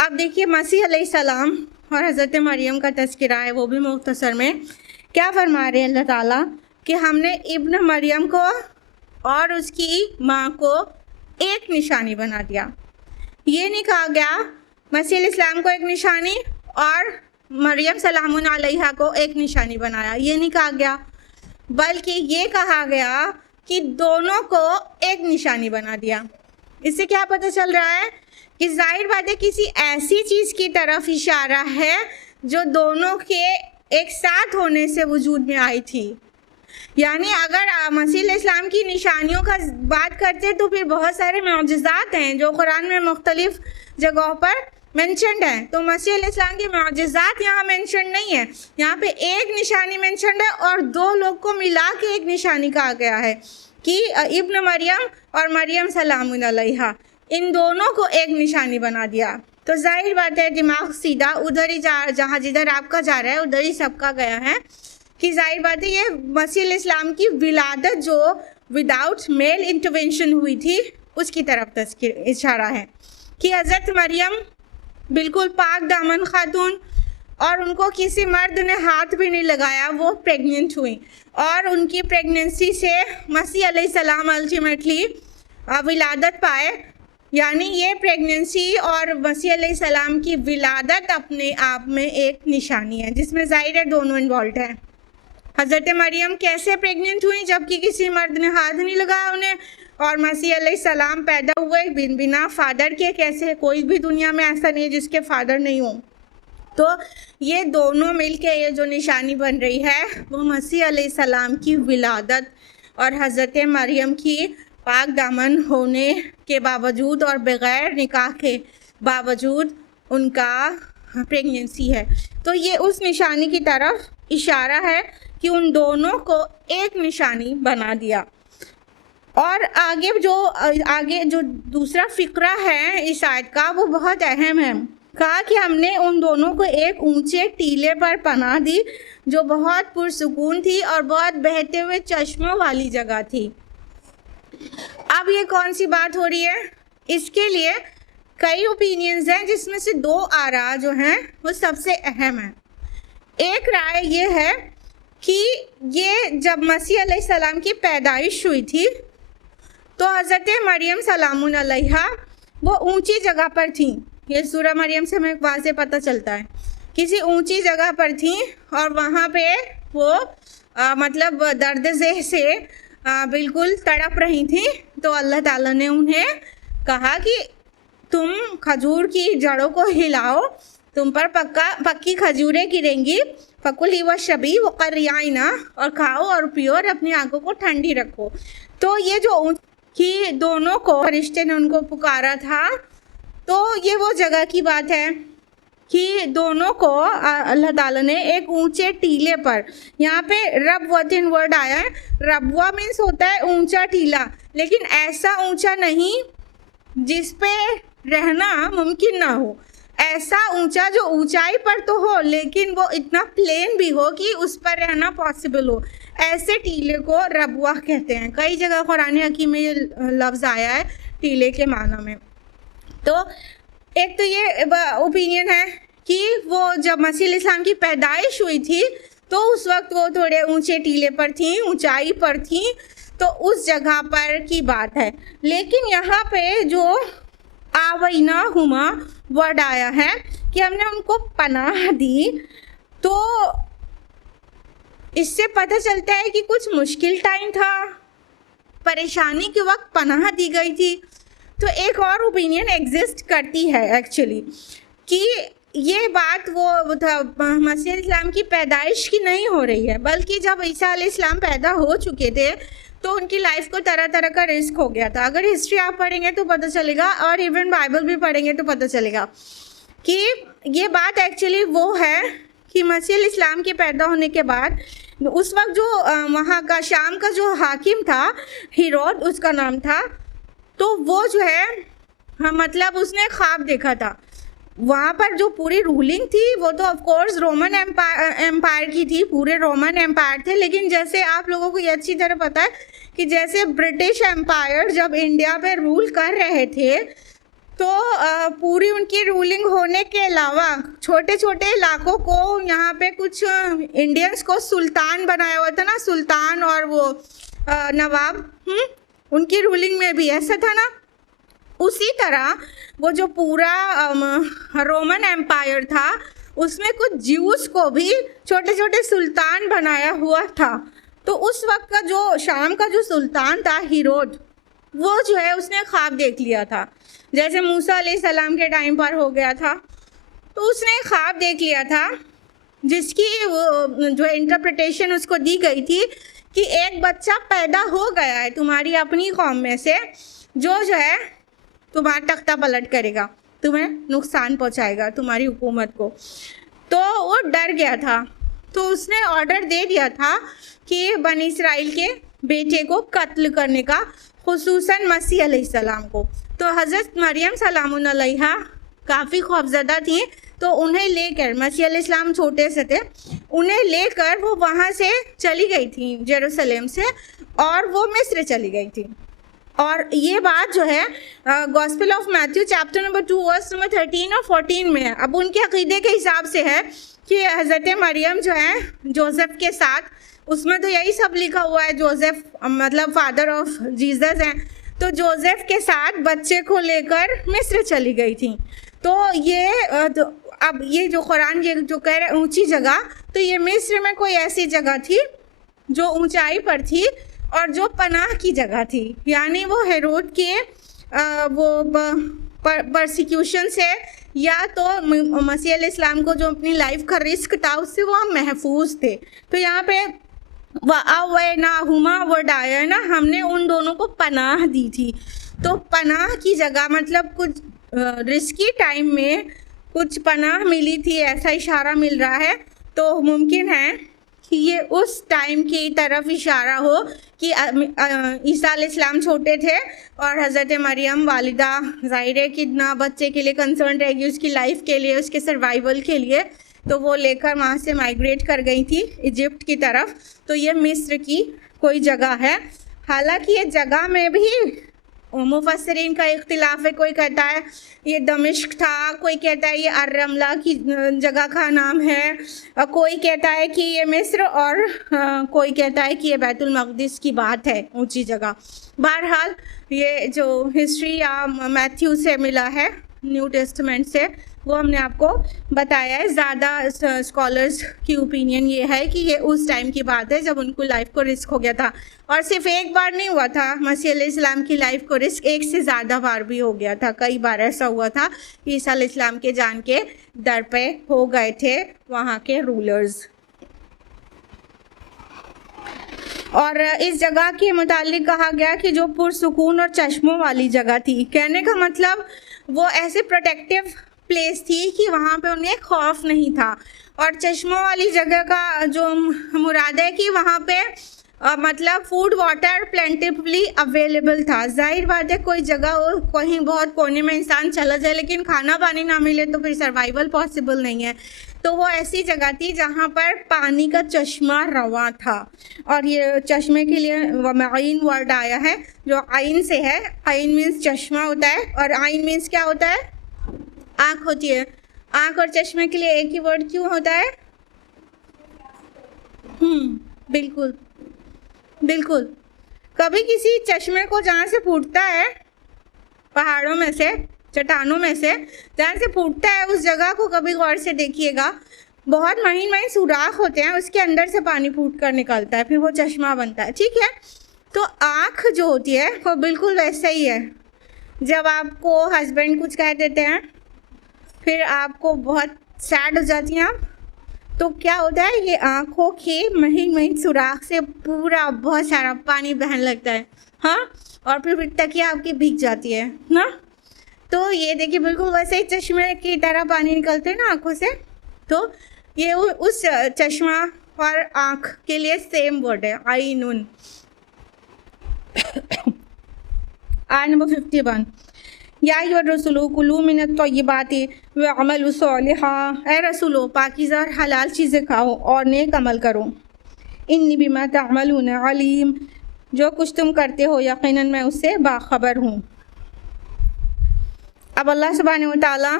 अब देखिए मसीह अलैहिस्सलाम और हज़रत मरियम का तज़किरा है, वो भी मुख्तसर में। क्या फरमा रहे हैं अल्लाह ताला कि हमने इब्न मरियम को और उसकी माँ को एक निशानी बना दिया। ये नहीं कहा गया मसीह अलैहिस्सलाम को एक निशानी और मरियम सलामुन अलैहा को एक निशानी बनाया, ये नहीं कहा गया, बल्कि ये कहा गया कि दोनों को एक निशानी बना दिया। इससे क्या पता चल रहा है कि जाहिर बात है किसी ऐसी चीज़ की तरफ इशारा है जो दोनों के एक साथ होने से वजूद में आई थी। यानी अगर मसीह अलैहिस्सलाम की निशानियों का बात करते तो फिर बहुत सारे मौजज़ात हैं जो कुरान में मुख्तलिफ जगहों पर मेंशन्ड हैं। तो मसीह अलैहिस्सलाम के मौजज़ात यहाँ मेंशन नहीं है, यहाँ पे एक निशानी मेंशन्ड है और दो लोग को मिला के एक निशानी कहा गया है। कि इब्न मरियम और मरियम सलामुन अलैहा, इन दोनों को एक निशानी बना दिया। तो जाहिर बात है दिमाग सीधा उधर ही जहाँ जिधर आपका जा रहा है उधर ही सबका गया है कि जाहिर बात है ये मसीह इस्लाम की विलादत जो विदाउट मेल इंटरवेंशन हुई थी उसकी तरफ तस्कीर इशारा है कि हज़रत मरियम बिल्कुल पाक दामन खातून और उनको किसी मर्द ने हाथ भी नहीं लगाया, वो प्रेग्नेंट हुई और उनकी प्रेगनेंसी से मसीह अलैहिस्सलाम अल्टीमेटली विलादत पाए। यानी ये प्रेगनेंसी और मसीह अलैहिस्सलाम की विलादत अपने आप में एक निशानी है जिसमें ज़ाहिर है दोनों इन्वॉल्व हैं। हज़रत मरियम कैसे प्रेग्नेंट हुई जबकि किसी मर्द ने हाथ नहीं लगाया उन्हें, और मसीह अलैहिस्सलाम पैदा हुए बिना फादर के। कैसे, कोई भी दुनिया में ऐसा नहीं है जिसके फादर नहीं हो। तो ये दोनों मिलके ये जो निशानी बन रही है वो मसीह अलैहिस्सलाम की विलादत और हज़रत मरियम की पाक दामन होने के बावजूद और बग़ैर निकाह के बावजूद उनका प्रेगनेंसी है। तो ये उस निशानी की तरफ इशारा है कि उन दोनों को एक निशानी बना दिया। और आगे जो दूसरा फ़िक्रा है इस आयत का वो बहुत अहम है। कहा कि हमने उन दोनों को एक ऊंचे टीले पर पनाह दी जो बहुत पुरसुकून थी और बहुत बहते हुए चश्मों वाली जगह थी। अब ये कौन सी बात हो रही है? इसके लिए कई ओपिनियंस हैं जिसमें से दो आरा जो हैं वो सबसे अहम है। एक राय ये है कि ये जब मसीह अलैहिस्सलाम की पैदाइश हुई थी तो हज़रत मरियम सलामुन अलैहा वो ऊंची जगह पर थी। ये सूरह मरियम से हमें वहाँ से पता चलता है, किसी ऊंची जगह पर थी और वहाँ पे वो मतलब दर्द से बिल्कुल तड़प रही थी। तो अल्लाह ताला ने उन्हें कहा कि तुम खजूर की जड़ों को हिलाओ, तुम पर पक्की खजूरें गिरेंगी। फ़कुली व शबी व क़र्याइना, और खाओ और पियो और अपनी आंखों को ठंडी रखो। तो ये जो कि दोनों को फरिश्ते ने उनको पुकारा था, तो ये वो जगह की बात है कि दोनों को अल्लाह ताला ने एक ऊंचे टीले पर, यहाँ पे रबवतिन वर्ड आया है। रबवा मीन्स होता है ऊंचा टीला, लेकिन ऐसा ऊंचा नहीं जिस पे रहना मुमकिन ना हो। ऐसा ऊंचा जो ऊंचाई पर तो हो लेकिन वो इतना प्लेन भी हो कि उस पर रहना पॉसिबल हो, ऐसे टीले को रबवा कहते हैं। कई जगह कुरान हकीम में ये लफ्ज़ आया है टीले के माना में। तो एक तो ये ओपिनियन है कि वो जब मसीह इस्लाम की पैदाइश हुई थी तो उस वक्त वो थोड़े ऊंचे टीले पर थी, ऊंचाई पर थी, तो उस जगह पर की बात है। लेकिन यहाँ पे जो आवैना हुमा वर्ड आया है कि हमने उनको पनाह दी, तो इससे पता चलता है कि कुछ मुश्किल टाइम था, परेशानी के वक्त पनाह दी गई थी। तो एक और ओपिनियन एग्जिस्ट करती है एक्चुअली कि ये बात वो मसीह इस्लाम की पैदाइश की नहीं हो रही है, बल्कि जब ईसा अलैहिस्सलाम पैदा हो चुके थे तो उनकी लाइफ को तरह तरह का रिस्क हो गया था। अगर हिस्ट्री आप पढ़ेंगे तो पता चलेगा, और इवन बाइबल भी पढ़ेंगे तो पता चलेगा कि ये बात एक्चुअली वो है कि मसीह इस्लाम के पैदा होने के बाद उस वक्त जो वहाँ का शाम का जो हाकिम था, हेरोद उसका नाम था, तो वो जो है मतलब उसने ख्वाब देखा था। वहाँ पर जो पूरी रूलिंग थी वो तो ऑफ कोर्स रोमन एम्पायर की थी, पूरे रोमन एम्पायर थे। लेकिन जैसे आप लोगों को ये अच्छी तरह पता है कि जैसे ब्रिटिश एम्पायर जब इंडिया पे रूल कर रहे थे तो पूरी उनकी रूलिंग होने के अलावा छोटे छोटे इलाकों को यहाँ पे कुछ इंडियंस को सुल्तान बनाया हुआ था ना, सुल्तान और वो नवाब, उनकी रूलिंग में भी ऐसा था ना। उसी तरह वो जो पूरा रोमन एम्पायर था उसमें कुछ ज्यूस को भी छोटे छोटे सुल्तान बनाया हुआ था। तो उस वक्त का जो शाम का जो सुल्तान था हेरोद, वो जो है उसने ख्वाब देख लिया था, जैसे मूसा अलैहिस्सलाम के टाइम पर हो गया था। तो उसने ख्वाब देख लिया था जिसकी वो जो इंटरप्रिटेशन उसको दी गई थी कि एक बच्चा पैदा हो गया है तुम्हारी अपनी कौम में से जो है तुम्हारा तख्ता पलट करेगा, तुम्हें नुकसान पहुंचाएगा तुम्हारी हुकूमत को। तो वो डर गया था, तो उसने ऑर्डर दे दिया था कि बनी इसराइल के बेटे को कत्ल करने का, खुसूसन मसीह अलैहिस्सलाम को। तो हज़रत मरियम सलामुन अलैहा काफ़ी खौफज़दा थी, तो उन्हें लेकर, मसीह अलैहिस्सलाम छोटे से थे, उन्हें लेकर वो वहाँ से चली गई थी जेरूसलेम से, और वो मिस्र चली गई थी। और ये बात जो है gospel of Matthew chapter number 2 verse number 13 और 14 में है। अब उनके अकीदे के हिसाब से है कि हज़रत मरियम जो है जोसेफ के साथ, उसमें तो यही सब लिखा हुआ है, जोसेफ मतलब फादर ऑफ जीसस हैं, तो जोसेफ के साथ बच्चे को लेकर मिस्र चली गई थी। तो ये अब ये जो कुरान ये जो कह रहे हैं ऊंची जगह, तो ये मिस्र में कोई ऐसी जगह थी जो ऊंचाई पर थी और जो पनाह की जगह थी, यानी वो हेरोद के परसिक्यूशन से या तो मसीह अलैहिस्सलाम को जो अपनी लाइफ का रिस्क था उससे वो हम महफूज थे। तो यहाँ पे वअवैनाहुमा वडायना, हमने उन दोनों को पनाह दी थी। तो पनाह की जगह मतलब कुछ रिस्की टाइम में कुछ पनाह मिली थी, ऐसा इशारा मिल रहा है। तो मुमकिन है कि ये उस टाइम की तरफ इशारा हो कि ईसा अलैहिस्सलाम छोटे थे और हज़रत मरियम वालिदा ज़ाहिर है कि ना बच्चे के लिए कंसर्न रहेगी, उसकी लाइफ के लिए, उसके सर्वाइवल के लिए, तो वो लेकर वहाँ से माइग्रेट कर गई थी इजिप्ट की तरफ। तो ये मिस्र की कोई जगह है। हालांकि ये जगह में भी मुफस्सिरीन का इख्तिलाफ है, कोई कहता है ये दमिश्क था, कोई कहता है ये अर्रमला की जगह का नाम है, कोई कहता है कि ये मिस्र, और कोई कहता है कि ये बैतुल मक़दिस की बात है, ऊंची जगह। बहरहाल ये जो हिस्ट्री या मैथ्यू से मिला है न्यू टेस्टमेंट से, वो हमने आपको बताया है। ज़्यादा स्कॉलर्स की ओपिनियन ये है कि ये उस टाइम की बात है जब उनको लाइफ को रिस्क हो गया था, और सिर्फ एक बार नहीं हुआ था, मसीह अलैहिस्सलाम की लाइफ को रिस्क एक से ज़्यादा बार भी हो गया था। कई बार ऐसा हुआ था कि ईसा अलैहिस्सलाम के जान के दर पे हो गए थे वहाँ के रूलर्स। और इस जगह के मुतालिक कहा गया कि जो पुरसुकून और चश्मों वाली जगह थी, कहने का मतलब वो ऐसे प्रोटेक्टिव प्लेस थी कि वहाँ पे उन्हें खौफ नहीं था। और चश्मों वाली जगह का जो मुराद है कि वहाँ पे मतलब फूड वाटर प्लेंटिफुली अवेलेबल था। जाहिर बात है कोई जगह हो, कहीं बहुत कोने में इंसान चला जाए लेकिन खाना पानी ना मिले तो फिर सर्वाइवल पॉसिबल नहीं है। तो वो ऐसी जगह थी जहाँ पर पानी का चश्मा रवा था। और ये चश्मे के लिए आइन वर्ड आया है जो आइन से है। आइन मीन्स चश्मा होता है और आइन मीन्स क्या होता है? आँख होती है। आँख और चश्मे के लिए एक ही वर्ड क्यों होता है? बिल्कुल बिल्कुल। कभी किसी चश्मे को जहाँ से फूटता है, पहाड़ों में से, चट्टानों में से जहाँ से फूटता है, उस जगह को कभी गौर से देखिएगा, बहुत महीन महीन सुराख होते हैं, उसके अंदर से पानी फूट कर निकलता है, फिर वो चश्मा बनता है। ठीक है, तो आँख जो होती है वो बिल्कुल वैसा ही है। जब आपको हस्बैंड कुछ कह देते हैं फिर आपको बहुत सैड हो जाती हैं आप, तो क्या होता है, ये आँखों के महीन महीन सुराख से पूरा बहुत सारा पानी बहने लगता है। हाँ, और फिर तकिया आपकी भीग जाती है ना। तो ये देखिए बिल्कुल वैसे ही चश्मे की तरह पानी निकलते हैं ना आँखों से। तो ये उस चश्मा और आँख के लिए सेम वर्ड है, आइनुन। आयत नंबर 51, या रसूलो कुलू मिनत तय्यबाति व अमलु सालिहा, ए रसूलो पाकीज़ा और हलाल चीज़ें खाओ और नेक अमल करो। इन्नी बिमा तअमलून अलीम, जो कुछ तुम करते हो यकीनन मैं उससे बाखबर हूँ। अब अल्लाह सुब्हानहू व तआला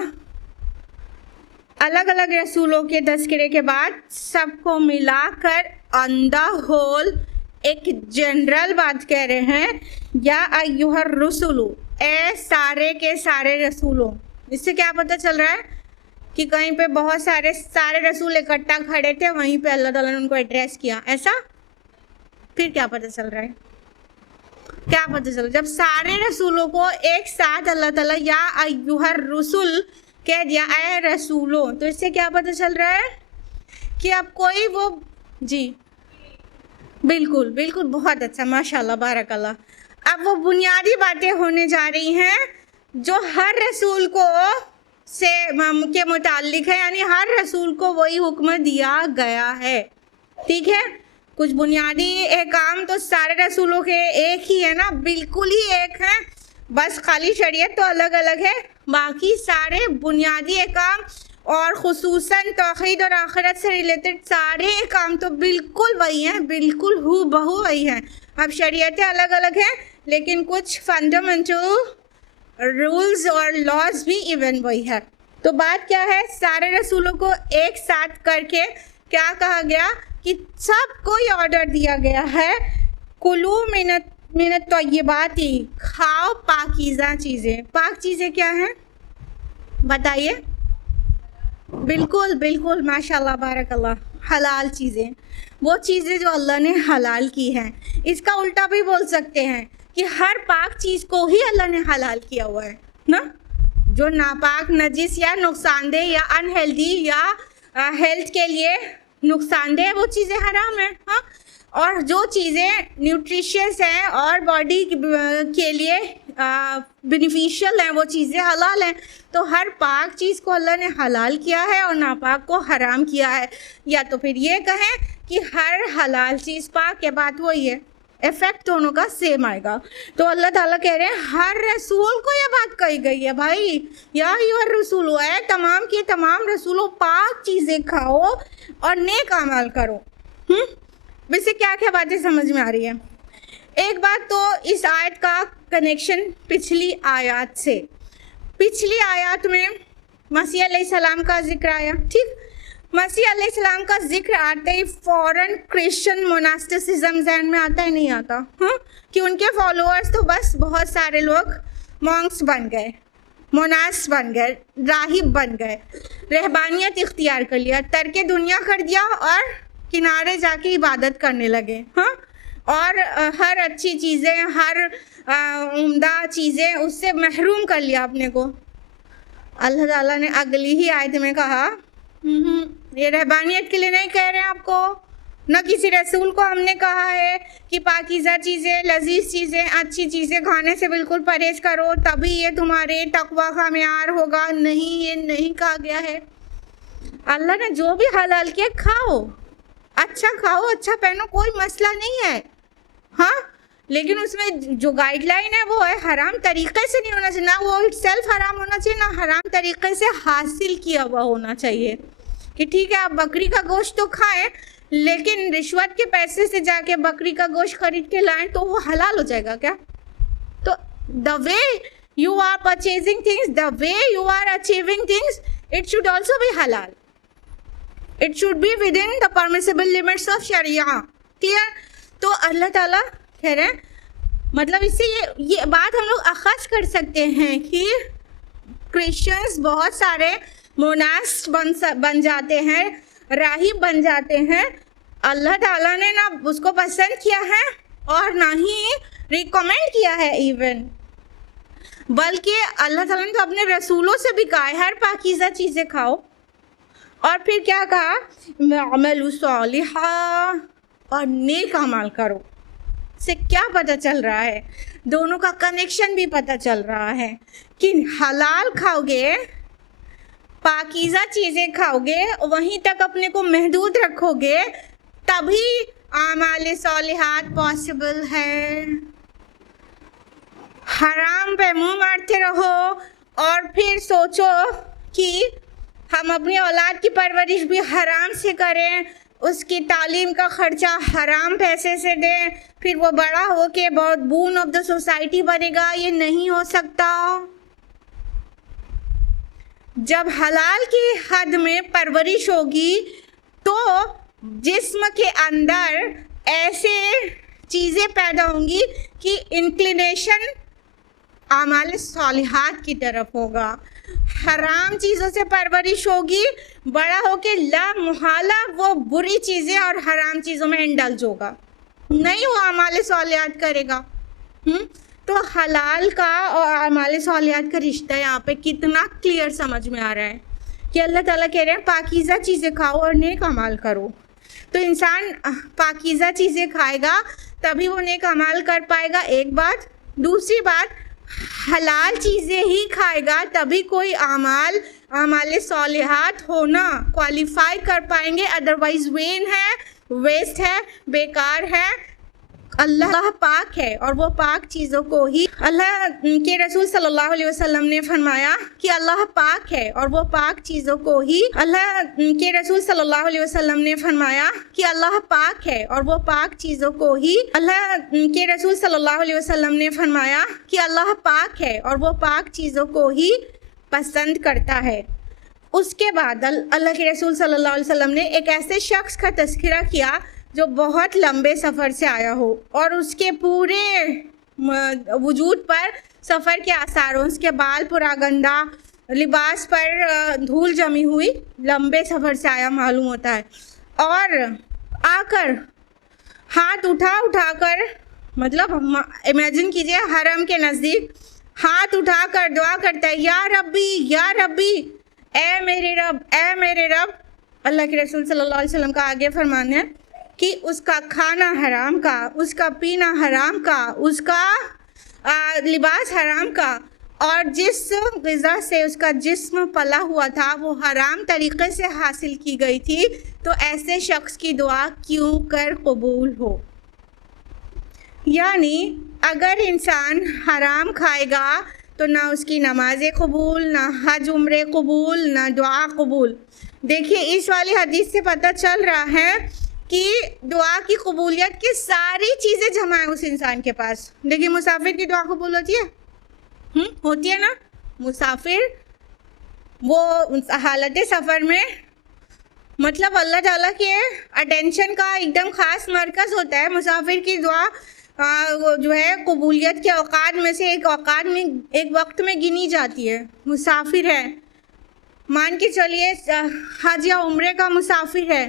अलग अलग रसूलों के तज़किरे के बाद सबको मिलाकर ऑन द होल एक जनरल बात कह रहे हैं, या अय्युहर रसूलु, ए सारे के सारे रसूलों। इससे क्या पता चल रहा है कि कहीं पे बहुत सारे रसूल इकट्ठा खड़े थे, वहीं पे अल्लाह ताला ने उनको एड्रेस किया, ऐसा? फिर क्या पता चल रहा है? क्या पता चल, जब सारे रसूलों को एक साथ अल्लाह ताला या अय्युहर रसूल कह दिया, ए रसूलों, तो इससे क्या पता चल रहा है कि अब कोई वो, जी बिल्कुल बिल्कुल, बहुत अच्छा, माशाल्लाह बारकल्लाह। अब वो बुनियादी बातें होने जा रही हैं जो हर रसूल को से के मुताल्लिक है, यानी हर रसूल को वही हुक्म दिया गया है। ठीक है, कुछ बुनियादी अहकाम तो सारे रसूलों के एक ही है ना, बिल्कुल ही एक हैं, बस खाली शरीयत तो अलग अलग है। बाकी सारे बुनियादी अहकाम और खुसूसन तौहीद और आखिरत से रिलेटेड सारे काम तो बिल्कुल वही हैं, बिल्कुल हू बहू वही हैं। अब शरीयतें अलग अलग हैं, लेकिन कुछ फंडामेंटल रूल्स और लॉज भी इवन वही है। तो बात क्या है, सारे रसूलों को एक साथ करके क्या कहा गया कि सबको ये ऑर्डर दिया गया है, कुलू मिनत तय्यबाती, खाओ पाकीज़ा चीज़ें। पाक चीज़ें क्या हैं बताइए? बिल्कुल बिल्कुल, माशाल्लाह बारकल्लाह, हलाल चीज़ें, वो चीज़ें जो अल्लाह ने हलाल की हैं। इसका उल्टा भी बोल सकते हैं कि हर पाक चीज़ को ही अल्लाह ने हलाल किया हुआ है ना। जो नापाक, नजिस या नुकसानदेह या अनहेल्दी या हेल्थ के लिए नुकसानदेह वो चीज़ें हराम हैं। हाँ, और जो चीज़ें न्यूट्रिशियस हैं और बॉडी के लिए बेनिफिशियल हैं वो चीज़ें हलाल हैं। तो हर पाक चीज़ को अल्लाह ने हलाल किया है और नापाक को हराम किया है। या तो फिर ये कहें कि हर हलाल चीज़ पाक के बात वही है, इफेक्ट दोनों का सेम आएगा। तो अल्लाह ताला कह रहे हैं हर रसूल को ये बात कही गई है, भाई या यूर रसूल है, तमाम के तमाम रसूलों पाक चीज़ें खाओ और नेक अमल करो। वैसे क्या क्या बातें समझ में आ रही है? एक बात तो इस आयत का कनेक्शन पिछली आयत से, पिछली आयत में मसीह अलैहिस्सलाम का जिक्र आया। ठीक, मसीह अलैहिस्सलाम का जिक्र आते ही फ़ौरन क्रिश्चियन मोनास्टिसिज्म जहन में आता ही नहीं आता। कि उनके फॉलोअर्स तो बस बहुत सारे लोग मॉन्क्स बन गए, मोनास बन गए, राहिब बन गए, रहबानियत इख्तियार कर लिया, तर्के दुनिया कर दिया और किनारे जाके इबादत करने लगे। हाँ, और हर अच्छी चीज़ें, हर उम्दा चीज़ें उससे महरूम कर लिया अपने को। अल्लाह ताला ने अगली ही आयत में कहा, ये रहबानियत के लिए नहीं कह रहे हैं आपको, न किसी रसूल को हमने कहा है कि पाकीज़ा चीज़ें, लजीज चीज़ें, अच्छी चीज़ें खाने से बिल्कुल परहेज करो तभी ये तुम्हारे तकवा का मेयार होगा। नहीं, ये नहीं कहा गया है। अल्लाह ने जो भी हलाल किया खाओ, अच्छा खाओ, अच्छा पहनो, कोई मसला नहीं है। हाँ, लेकिन उसमें जो गाइडलाइन है वो है हराम तरीक़े से नहीं होना चाहिए, ना वो इटसेल्फ हराम होना चाहिए, ना हराम तरीक़े से हासिल किया हुआ होना चाहिए। कि ठीक है आप बकरी का गोश्त तो खाएं, लेकिन रिश्वत के पैसे से जाके बकरी का गोश्त खरीद के लाएं तो वो हलाल हो जाएगा क्या? तो the way you are purchasing things, the way you are achieving things, it should also be halal, it should be within the permissible limits of sharia. Clear? तो अल्लाह ताला कह रहे हैं, मतलब इससे ये बात हम लोग अखज़ कर सकते हैं कि क्रिश्चियंस बहुत सारे मोनास्ट बन जाते हैं, राहिब बन जाते हैं। अल्लाह ताला ने ना उसको पसंद किया है और ना ही रिकमेंड किया है इवन, बल्कि अल्लाह ताला ने तो अपने रसूलों से भी कहा है हर पाकीज़ा चीज़ें खाओ। और फिर क्या कहा, अमलु सालिहा, और नेक अमल करो। से क्या पता चल रहा है? दोनों का कनेक्शन भी पता चल रहा है कि हलाल खाओगे, पाकीज़ा चीज़ें खाओगे, वहीं तक अपने को महदूद रखोगे, तभी आमाल सालिहात पॉसिबल है। हराम पे मुंह मारते रहो और फिर सोचो कि हम अपनी औलाद की परवरिश भी हराम से करें, उसकी तालीम का खर्चा हराम पैसे से दें, फिर वो बड़ा हो के बहुत बून ऑफ द सोसाइटी बनेगा, ये नहीं हो सकता। जब हलाल की हद में परवरिश होगी तो जिस्म के अंदर ऐसे चीज़ें पैदा होंगी कि इंक्लिनेशन आमाल सालिहात की तरफ होगा। हराम चीज़ों से परवरिश होगी, बड़ा होके ला मुहाला वो बुरी चीज़ें और हराम चीज़ों में इंडल्ज होगा, नहीं वो आमाल सालिहात करेगा। तो हलाल का और आमाल सालिहात का रिश्ता यहाँ पे कितना क्लियर समझ में आ रहा है कि अल्लाह ताला कह रहे हैं पाकीज़ा चीज़ें खाओ और नेक अमाल करो। तो इंसान पाकीज़ा चीज़ें खाएगा तभी वो नेक अमाल कर पाएगा, एक बात। दूसरी बात, हलाल चीज़ें ही खाएगा तभी कोई आमाल सालिहात होना क्वालिफाई कर पाएंगे, अदरवाइज वेस्ट है, बेकार है। अल्लाह पाक है और वो पाक चीज़ों को ही, अल्लाह के रसूल सल्लल्लाहु अलैहि वसल्लम ने फरमाया कि अल्लाह पाक है और वो पाक चीज़ों को ही, अल्लाह के रसूल सल्लल्लाहु अलैहि वसल्लम ने फरमाया कि अल्लाह पाक है और वो पाक चीज़ों को ही, अल्लाह के रसूल सल्लल्लाहु अलैहि वसल्लम ने फरमाया कि अल्लाह पाक है और वो पाक चीज़ों को ही पसंद करता है। उसके बाद अल्लाह के रसूल सल्लल्लाहु अलैहि वसल्लम ने एक ऐसे शख्स का तज़किरा किया जो बहुत लंबे सफ़र से आया हो और उसके पूरे वजूद पर सफ़र के आसार हो, उसके बाल पूरा गंदा, लिबास पर धूल जमी हुई, लंबे सफ़र से आया मालूम होता है। और आकर हाथ उठाकर, मतलब इमेजिन कीजिए हरम के नज़दीक हाथ उठाकर दुआ करता है, या रब्बी, ए मेरे रब। अल्लाह के रसूल सल्लल्लाहु अलैहि वसल्लम का आगे फरमान है कि उसका खाना हराम का, उसका पीना हराम का, उसका लिबास हराम का, और जिस ग़िज़ा से उसका जिस्म पला हुआ था वो हराम तरीक़े से हासिल की गई थी, तो ऐसे शख्स की दुआ क्यों कर कबूल हो। यानी अगर इंसान हराम खाएगा तो ना उसकी नमाज़ें कबूल, ना हज उम्रे कबूल, ना दुआ कबूल। देखिए इस वाली हदीस से पता चल रहा है कि दुआ की कबूलियत की सारी चीज़ें जमा है उस इंसान के पास। देखिए मुसाफिर की दुआ कबूल होती है, होती है ना। मुसाफिर वो हालत सफ़र में, मतलब अल्लाह ताला के अटेंशन का एकदम ख़ास मरकज़ होता है। मुसाफिर की दुआ वो जो है कबूलियत के औकात में से एक वक्त में गिनी जाती है। मुसाफिर है, मान के चलिए हज या उम्रे का मुसाफिर है,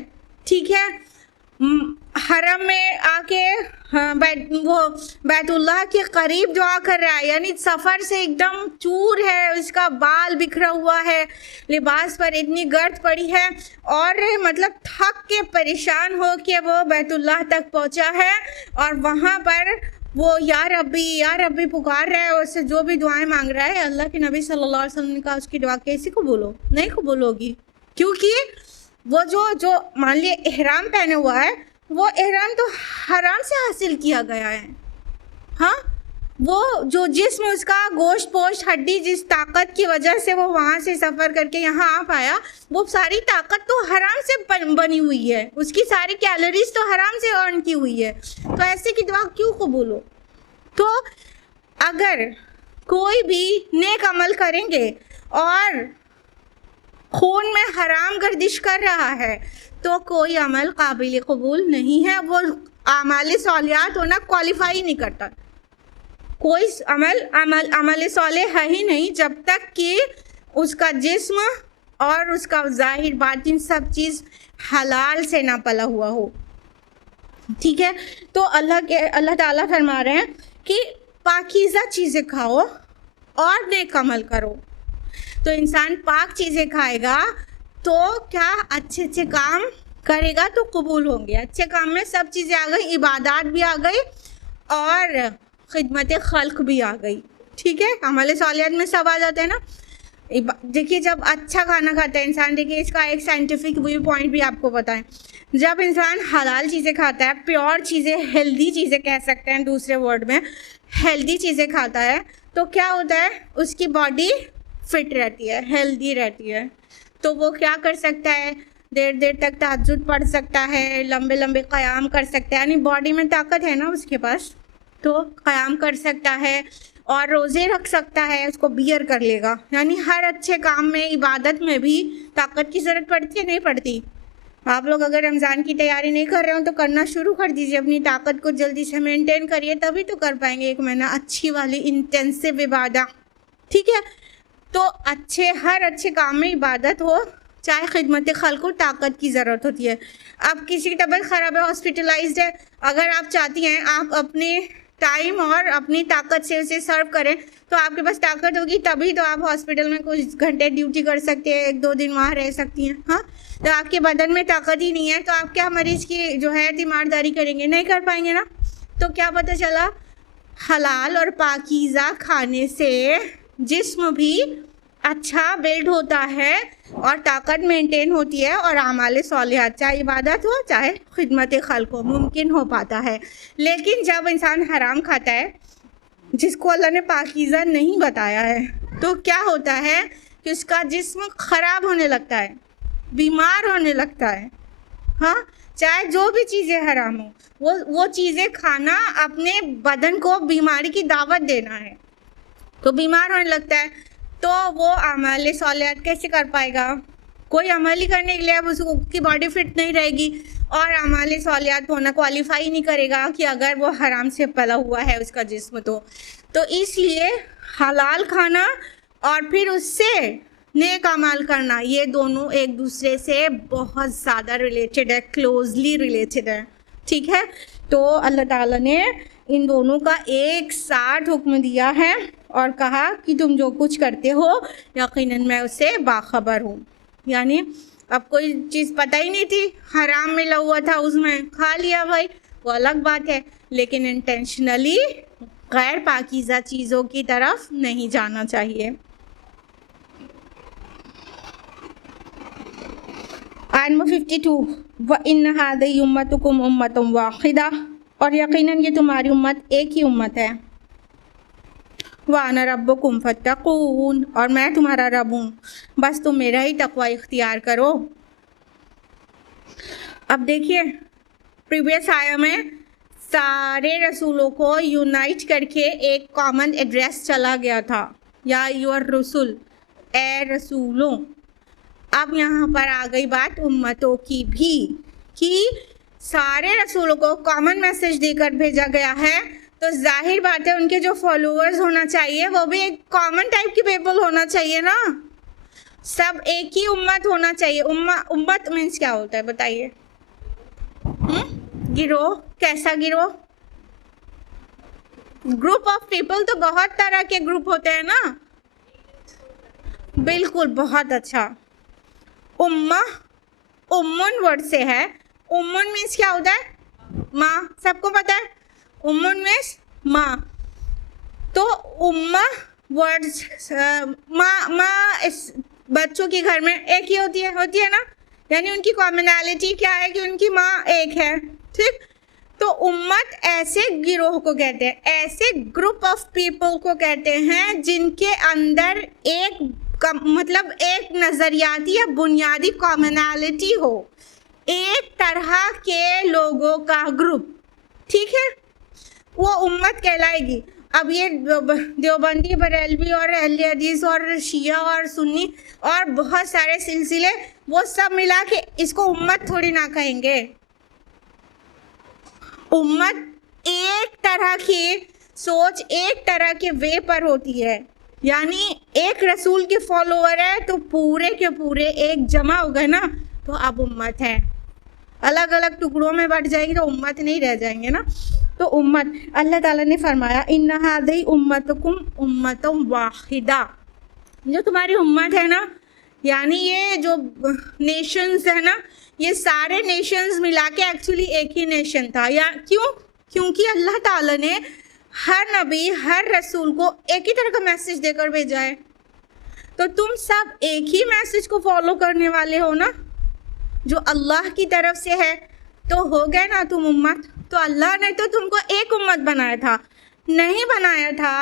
ठीक है, हरम में आके वो बैतुल्लाह के करीब दुआ कर रहा है, यानी सफ़र से एकदम चूर है, उसका बाल बिखरा हुआ है, लिबास पर इतनी गर्द पड़ी है और मतलब थक के परेशान हो के वो बैतुल्लाह तक पहुंचा है और वहाँ पर वो या रब्बी पुकार रहा है, उससे जो भी दुआएं मांग रहा है। अल्लाह के नबी सल्लल्लाहु अलैहि वसल्लम ने कहा उसकी दुआ कैसे कबूल हो, नहीं कबूल होगी, क्योंकि वो जो मान लिए एहराम पहने हुआ है, वो एहराम तो हराम से हासिल किया गया है। हाँ, वो जो जिस्म उसका गोश्त पोश्त हड्डी, जिस ताकत की वजह से वो वहाँ से सफ़र करके यहाँ आ पाया, वो सारी ताकत तो हराम से बनी हुई है, उसकी सारी कैलोरीज तो हराम से अर्न की हुई है, तो ऐसे की दुआ क्यों कबूल हो। तो अगर कोई भी नेक अमल करेंगे और खून में हराम गर्दिश कर रहा है तो कोई अमल काबिल कबूल नहीं है, वो आमाल सालिहात होना क्वालिफाई नहीं करता। कोई अमल साले है ही नहीं जब तक कि उसका जिस्म और उसका ज़ाहिर बातिन सब चीज़ हलाल से ना पला हुआ हो, ठीक है। तो अल्लाह ताला फरमा रहे हैं कि पाकीज़ा चीज़ें खाओ और नेक अमल करो। तो इंसान पाक चीज़ें खाएगा तो क्या अच्छे काम करेगा तो कबूल होंगे। अच्छे काम में सब चीज़ें आ गई, इबादत भी आ गई और खिदमत खल्क भी आ गई, ठीक है। अमल सालिहात में सब आ जाता है ना। देखिए जब अच्छा खाना खाता है इंसान, देखिए इसका एक साइंटिफिक व्यू पॉइंट भी आपको बताएं, जब इंसान हलाल चीज़ें खाता है, प्योर चीज़ें, हेल्दी चीज़ें कह सकते हैं दूसरे वर्ड में, हेल्दी चीज़ें खाता है, तो क्या होता है, उसकी बॉडी फिट रहती है, हेल्दी रहती है। तो वो क्या कर सकता है, देर तक तहज्जुद पढ़ सकता है, लंबे क़याम कर सकता है, यानी बॉडी में ताकत है ना उसके पास, तो क़याम कर सकता है और रोज़े रख सकता है, उसको बियर कर लेगा। यानी हर अच्छे काम में, इबादत में भी ताकत की ज़रूरत पड़ती है, नहीं पड़ती। आप लोग अगर रमज़ान की तैयारी नहीं कर रहे हो तो करना शुरू कर दीजिए, अपनी ताकत को जल्दी से मेंटेन करिए, तभी तो कर पाएंगे 1 महीना अच्छी वाली इंटेंसिव इबादत, ठीक है। तो हर अच्छे काम में इबादत हो, चाहे खिदमत खल्क को, ताकत की ज़रूरत होती है। अब किसी की तबीयत ख़राब है, हॉस्पिटलाइज्ड है, अगर आप चाहती हैं आप अपने टाइम और अपनी ताकत से उसे सर्व करें तो आपके पास ताकत होगी, तभी तो आप हॉस्पिटल में कुछ घंटे ड्यूटी कर सकते हैं, 1-2 दिन वहाँ रह सकती हैं। हाँ, तो आपके बदन में ताकत ही नहीं है तो आप क्या मरीज़ की जो है तीमारदारी करेंगे, नहीं कर पाएंगे ना। तो क्या पता चला, हलाल और पाकीज़ा खाने से जिस्म भी अच्छा बिल्ड होता है और ताकत मेंटेन होती है और आमाल सॉलिहात चाहे इबादत हो चाहे खिदमत खल्क हो मुमकिन हो पाता है। लेकिन जब इंसान हराम खाता है जिसको अल्लाह ने पाकीज़ा नहीं बताया है तो क्या होता है कि उसका जिस्म ख़राब होने लगता है, बीमार होने लगता है। हाँ, चाहे जो भी चीज़ें हराम हो वो चीज़ें खाना अपने बदन को बीमारी की दावत देना है, तो बीमार होने लगता है। तो वो अमल सॉलिहात कैसे कर पाएगा? कोई अमल ही करने के लिए अब उसकी बॉडी फिट नहीं रहेगी और अमल सॉलिहात होना क्वालिफाई नहीं करेगा कि अगर वो हराम से पला हुआ है उसका जिस्म। तो इसलिए हलाल खाना और फिर उससे नेक अमल करना, ये दोनों एक दूसरे से बहुत ज़्यादा रिलेटेड है, क्लोजली रिलेटेड है। ठीक है, तो अल्लाह ताला ने इन दोनों का एक साथ हुक्म दिया है और कहा कि तुम जो कुछ करते हो यकीनन मैं उससे बाखबर हूँ। यानी अब कोई चीज़ पता ही नहीं थी, हराम मिला हुआ था उसमें खा लिया भाई, वो अलग बात है, लेकिन इंटेंशनली गैर पाकीज़ा चीज़ों की तरफ नहीं जाना चाहिए। आयत नंबर 52 व इन्न हाज़िही उम्मतुकुम उम्मतुन वाहिदा, और यकीनन ये तुम्हारी उम्मत एक ही उम्मत है। व अना रब्बुकुम फत्तकून, और मैं तुम्हारा रब हूँ, बस तुम मेरा ही तकवा इख्तियार करो। अब देखिए प्रीवियस आया में सारे रसूलों को यूनाइट करके एक कॉमन एड्रेस चला गया था, या यूर रसूल, ए रसूलों। अब यहाँ पर आ गई बात उम्मतों की भी, कि सारे रसूलों को कॉमन मैसेज देकर भेजा गया है, तो जाहिर बात है उनके जो फॉलोअर्स होना चाहिए वो भी एक कॉमन टाइप की पीपल होना चाहिए ना, सब एक ही उम्मत होना चाहिए। उम्मत मीन्स क्या होता है बताइए? गिरोह, कैसा गिरोह? ग्रुप ऑफ पीपल, तो बहुत तरह के ग्रुप होते हैं ना। बिल्कुल, बहुत अच्छा। उम्मा उम्मुन वर्ड से है। उम्मुन मीन्स क्या होता है? माँ, सबको पता है उम्मुन मीन्स माँ। तो उम्मा वर्ड्स माँ इस बच्चों के घर में एक ही होती है ना, यानी उनकी कॉमनैलिटी क्या है कि उनकी माँ एक है। ठीक, तो उम्मत ऐसे गिरोह को कहते हैं, ऐसे ग्रुप ऑफ पीपल को कहते हैं जिनके अंदर मतलब एक नज़रियाती या बुनियादी कॉमनैलिटी हो, एक तरह के लोगों का ग्रुप। ठीक है, वो उम्मत कहलाएगी। अब ये देवबंदी, बरेलवी और अहले हदीस और शिया और सुन्नी और बहुत सारे सिलसिले, वो सब मिला के इसको उम्मत थोड़ी ना कहेंगे। उम्मत एक तरह की सोच, एक तरह के वे पर होती है, यानी एक रसूल के फॉलोअर है तो पूरे के पूरे एक जमा हो गए ना, तो अब उम्मत है। अलग अलग टुकड़ों में बट जाएंगे तो उम्मत नहीं रह जाएंगे ना। तो उम्मत, अल्लाह ताला ने फरमाया इन्ना हाज़िही उम्मतुकुम उम्मतुन वाहिदा, जो तुम्हारी उम्मत है ना, यानी ये जो नेशंस है ना, ये सारे नेशंस मिला के एक्चुअली एक ही नेशन था। या क्यों? क्योंकि अल्लाह ताला ने हर नबी, हर रसूल को एक ही तरह का मैसेज देकर भेजा है, तो तुम सब एक ही मैसेज को फॉलो करने वाले हो ना, जो अल्लाह की तरफ से है, तो हो गए ना तुम उम्मत। तो अल्लाह ने तो तुमको एक उम्मत बनाया था, नहीं बनाया था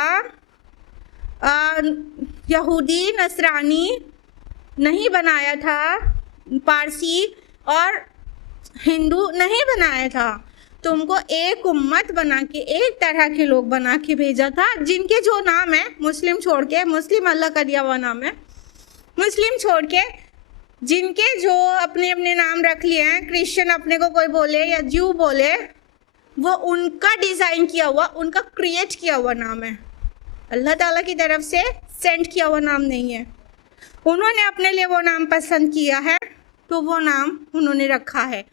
यहूदी नसरानी, नहीं बनाया था पारसी और हिंदू, नहीं बनाया था। तुमको एक उम्मत बना के, एक तरह के लोग बना के भेजा था, जिनके जो नाम है, मुस्लिम छोड़ के, मुस्लिम अल्लाह का दिया हुआ नाम है, मुस्लिम छोड़ के जिनके जो अपने अपने नाम रख लिए हैं, क्रिश्चियन अपने को कोई बोले या ज्यू बोले, वो उनका डिज़ाइन किया हुआ, उनका क्रिएट किया हुआ नाम है, अल्लाह ताला की तरफ से सेंड किया हुआ नाम नहीं है। उन्होंने अपने लिए वो नाम पसंद किया है, तो वो नाम उन्होंने रखा है।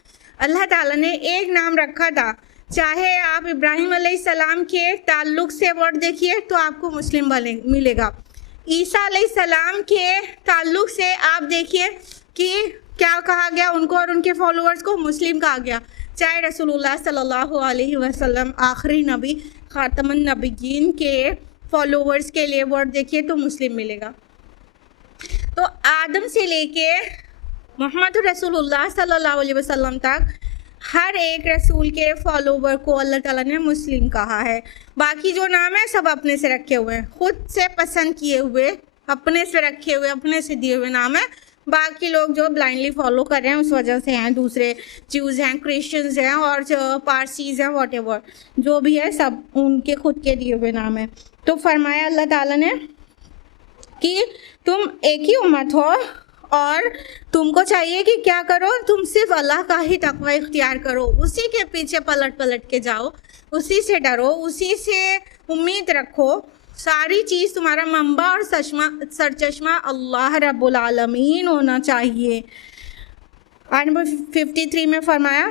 अल्लाह ताला ने एक नाम रखा था, चाहे आप इब्राहिम अलैहिस्सलाम के ताल्लुक़ से वर्ड देखिए तो आपको मुस्लिम मिलेगा, ईसा अलैहिस्सलाम के ताल्लुक़ से आप देखिए कि क्या कहा गया उनको और उनके फॉलोअर्स को, मुस्लिम कहा गया। चाहे रसूलुल्लाह सल्लल्लाहु अलैहि वसल्लम आखिरी नबी खातमुन नबिय्यीन के फॉलोवर्स के लिए वर्ड देखिए तो मुस्लिम मिलेगा। तो आदम से लेके मोहम्मद रसूलुल्लाह सल्लल्लाहु अलैहि वसल्लम तक हर एक रसूल के फॉलोवर को अल्लाह ताला ने मुस्लिम कहा है। बाकी जो नाम है सब अपने से रखे हुए हैं, खुद से पसंद किए हुए, अपने से रखे हुए, अपने से दिए हुए नाम है। बाकी लोग जो ब्लाइंडली फॉलो कर रहे हैं उस वजह से हैं, दूसरे ज्यूज़ हैं, क्रिश्चियंस हैं और पारसीज़ हैं, वॉटेवर जो भी है सब उनके खुद के दिए हुए नाम है। तो फरमाया अल्लाह ताला ने कि तुम एक ही उम्मत हो और तुमको चाहिए कि क्या करो, तुम सिर्फ अल्लाह का ही तकवा इख्तियार करो, उसी के पीछे पलट पलट के जाओ, उसी से डरो, उसी से उम्मीद रखो। सारी चीज़ तुम्हारा मंबा और सरचश्मा अल्लाह रब्बुल आलमीन होना चाहिए। आयत नंबर 53 में फरमाया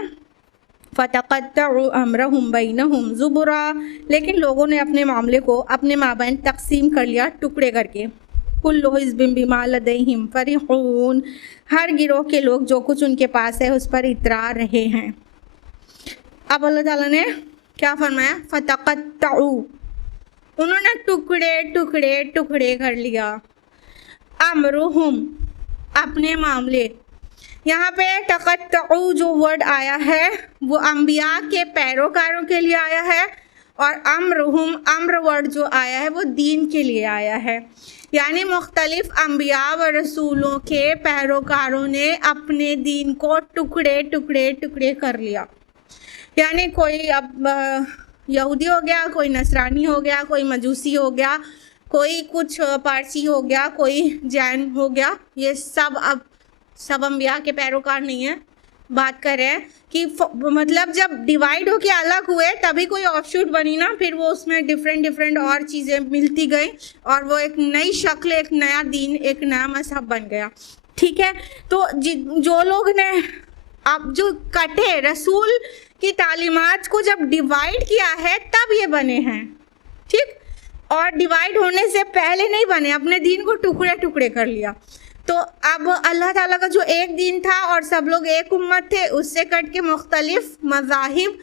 फ़तक़त्तअू अम्रहुम बैनहुम ज़ुबुरा, लेकिन लोगों ने अपने मामले को अपने माबैन तकसीम कर लिया टुकड़े करके। कुल्लु हिज़्बिम बिमा लदैहिम फ़रिहून, हर गिरोह के लोग जो कुछ उनके पास है उस पर इतरा रहे हैं। अब अल्लाह ताला ने क्या फरमाया, फ़तक़त्तअू, उन्होंने टुकड़े टुकड़े टुकड़े कर लिया। अम्रुहुम, अपने मामले, यहाँ पे तक़त्तअू जो वर्ड आया है वो अम्बिया के पैरोकारों के लिए आया है और अम्रुहुम, अम्र वर्ड जो आया है वो दीन के लिए आया है। यानी मुख्तलिफ अम्बिया व रसूलों के पैरोकारों ने अपने दीन को टुकड़े टुकड़े टुकड़े कर लिया। यानी कोई अब यहूदी हो गया, कोई नसरानी हो गया, कोई मजूसी हो गया, कोई कुछ पारसी हो गया, कोई जैन हो गया, ये सब अब सब अम्बिया के पैरोकार नहीं है। बात कर रहे हैं कि मतलब जब डिवाइड होके अलग हुए तभी कोई ऑफशूट बनी ना, फिर वो उसमें डिफरेंट और चीज़ें मिलती गई और वो एक नई शक्ल, एक नया दीन, एक नया मजहब बन गया। ठीक है, तो जो लोग ने अब जो कटे रसूल की तालीमात को जब डिवाइड किया है तब ये बने हैं। ठीक, और डिवाइड होने से पहले नहीं बने, अपने दीन को टुकड़े टुकड़े कर लिया। तो अब अल्लाह ताला का जो एक दीन था और सब लोग एक उम्मत थे, उससे कट के मुख्तलिफ मज़ाहिब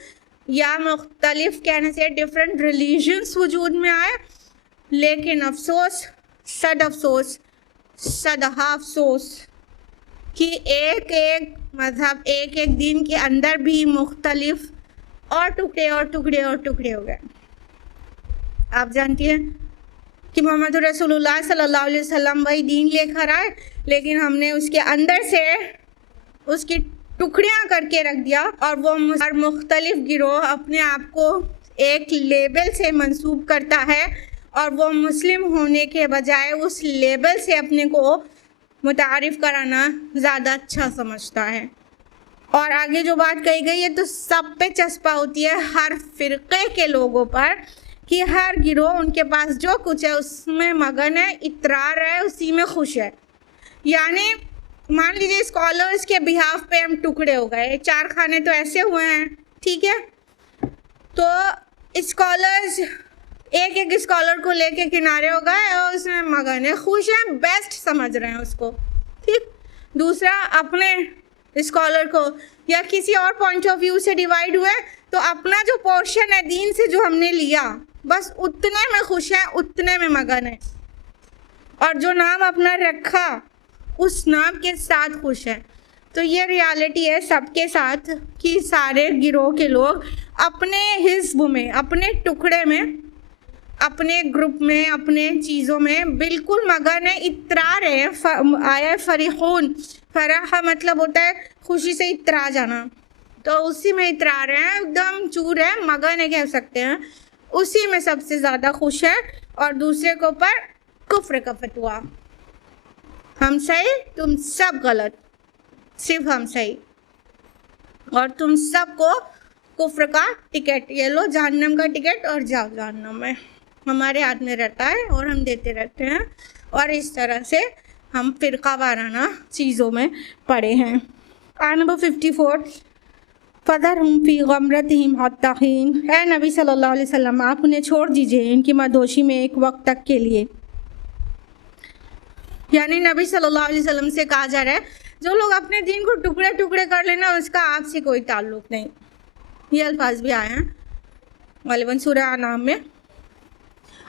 या मुख्तलिफ कहने से डिफरेंट रिलीजन्स वजूद में आए। लेकिन अफसोस, सद अफसोस, सदहा अफसोस कि एक एक मज़हब, एक एक दीन के अंदर भी मुख्तलिफ और टुकड़े और टुकड़े और टुकड़े हो गए। आप जानती हैं कि मोहम्मद रसूलुल्लाह सल्लल्लाहु अलैहि वसल्लम वही दीन लेकर आए, लेकिन हमने उसके अंदर से उसकी टुकड़ियाँ करके रख दिया और वो हर मुख्तलिफ गिरोह अपने आप को एक लेबल से मंसूब करता है और वो मुस्लिम होने के बजाय उस लेबल से अपने को मुतारिफ़ कराना ज़्यादा अच्छा समझता है। और आगे जो बात कही गई है तो सब पे चस्पा होती है हर फ़िरक़े के लोगों पर कि हर गिरोह उनके पास जो कुछ है उसमें मगन है, इतरार है, उसी में खुश है। यानी मान लीजिए स्कॉलर्स के बिहाफ पे हम टुकड़े हो गए, 4 खाने तो ऐसे हुए हैं, ठीक है, तो स्कॉलर्स एक एक स्कॉलर को लेके किनारे हो गए और उसमें मगन है, खुश हैं, बेस्ट समझ रहे हैं उसको। ठीक, दूसरा अपने स्कॉलर को या किसी और पॉइंट ऑफ व्यू से डिवाइड हुए तो अपना जो पोर्शन है दीन से जो हमने लिया बस उतने में खुश है, उतने में मगन है, और जो नाम अपना रखा उस नाम के साथ खुश है। तो ये रियलिटी है सबके साथ कि सारे गिरोह के लोग अपने हिस्ब में, अपने टुकड़े में, अपने ग्रुप में, अपने चीज़ों में बिल्कुल मगन है, इतरा रहे हैं। आया फरीहून, फराह मतलब होता है खुशी से इतरा जाना, तो उसी में इतरा रहे हैं, एकदम चूर है, मगन है कह सकते हैं, उसी में सबसे ज़्यादा खुश है। और दूसरे के ऊपर कुफ्र का फतवा, हम सही तुम सब गलत, सिर्फ हम सही, और तुम सबको कुफ्र का टिकट, ये लो जहन्नम का टिकट और जाओ जहन्नम में, हमारे हाथ में रहता है और हम देते रहते हैं। और इस तरह से हम फ़िरका वाराना चीज़ों में पड़े हैं। आयत नंबर 54, फ़ज़रहुम फ़ी गमरतिहिम हत्ता हीन, ऐ नबी सल्लल्लाहु अलैहि वसल्लम आप उन्हें छोड़ दीजिए इनकी मदहोशी में एक वक्त तक के लिए। यानी नबी सल्लल्लाहु अलैहि वसल्लम से कहा जा रहा है जो लोग अपने दीन को टुकड़े टुकड़े कर लेना उसका आपसे कोई ताल्लुक़ नहीं, ये अल्फाज भी आए हैं गालिबन सूरह अनाम में।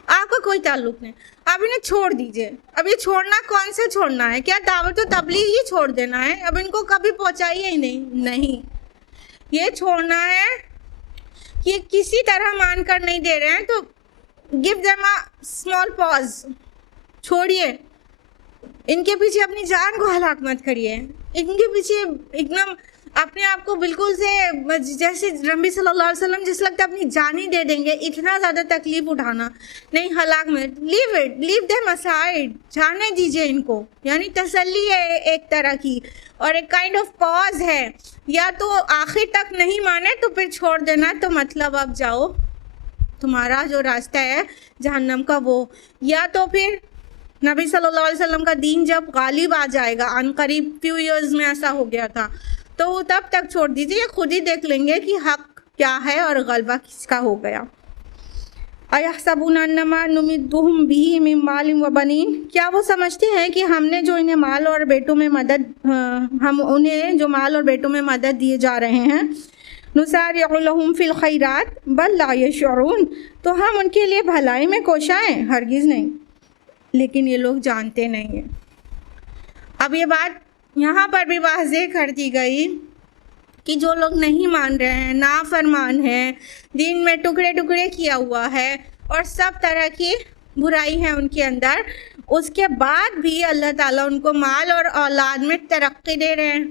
आपका कोई ताल्लुक नहीं, अब इन्हें छोड़ दीजिए। अब ये छोड़ना कौन से छोड़ना है? क्या दावत व तबलीग ही छोड़ देना है? अब इनको कभी पहुंचाइए ही नहीं, ये छोड़ना है कि किसी तरह मान कर नहीं दे रहे हैं तो give them a small pause, छोड़िए। इनके पीछे अपनी जान को हलाक मत करिए, इनके पीछे एकदम अपने आप को बिल्कुल से जैसे नबी सल्लल्लाहु अलैहि वसल्लम जिस लगता अपनी जान ही दे देंगे, इतना ज़्यादा तकलीफ उठाना नहीं, हलाक में leave it, leave them aside, जाने दीजिए इनको। यानी तसल्ली है एक तरह की और एक काइंड ऑफ पॉज है। या तो आखिर तक नहीं माने तो फिर छोड़ देना, तो मतलब अब जाओ, तुम्हारा जो रास्ता है जहन्नम का वो, या तो फिर नबी सल्लल्लाहु अलैहि वसल्लम का दीन जब गालिब आ जाएगा, अनकरीब फ्यू इयर्स में ऐसा हो गया था, तो तब तक छोड़ दीजिए, ये खुद ही देख लेंगे कि हक क्या है और गलबा किसका हो गया। अयहसबून अन्नमा नुमिद्दुहुम बिही मिन मालिन व बनीन, क्या वो समझते हैं कि हमने जो इन्हें माल और बेटों में मदद हम उन्हें जो माल और बेटों में मदद दिए जा रहे हैं, नुसारिउ लहुम फिल खैरात बल ला यशऊरून, तो हम उनके लिए भलाई में कोशाएं, हरगिज़ नहीं, लेकिन ये लोग जानते नहीं हैं। अब ये बात यहाँ पर भी वाज़ेह कर दी गई कि जो लोग नहीं मान रहे हैं, नाफरमान हैं, दीन में टुकड़े टुकड़े किया हुआ है और सब तरह की बुराई है उनके अंदर, उसके बाद भी अल्लाह ताला उनको माल और औलाद में तरक्की दे रहे हैं।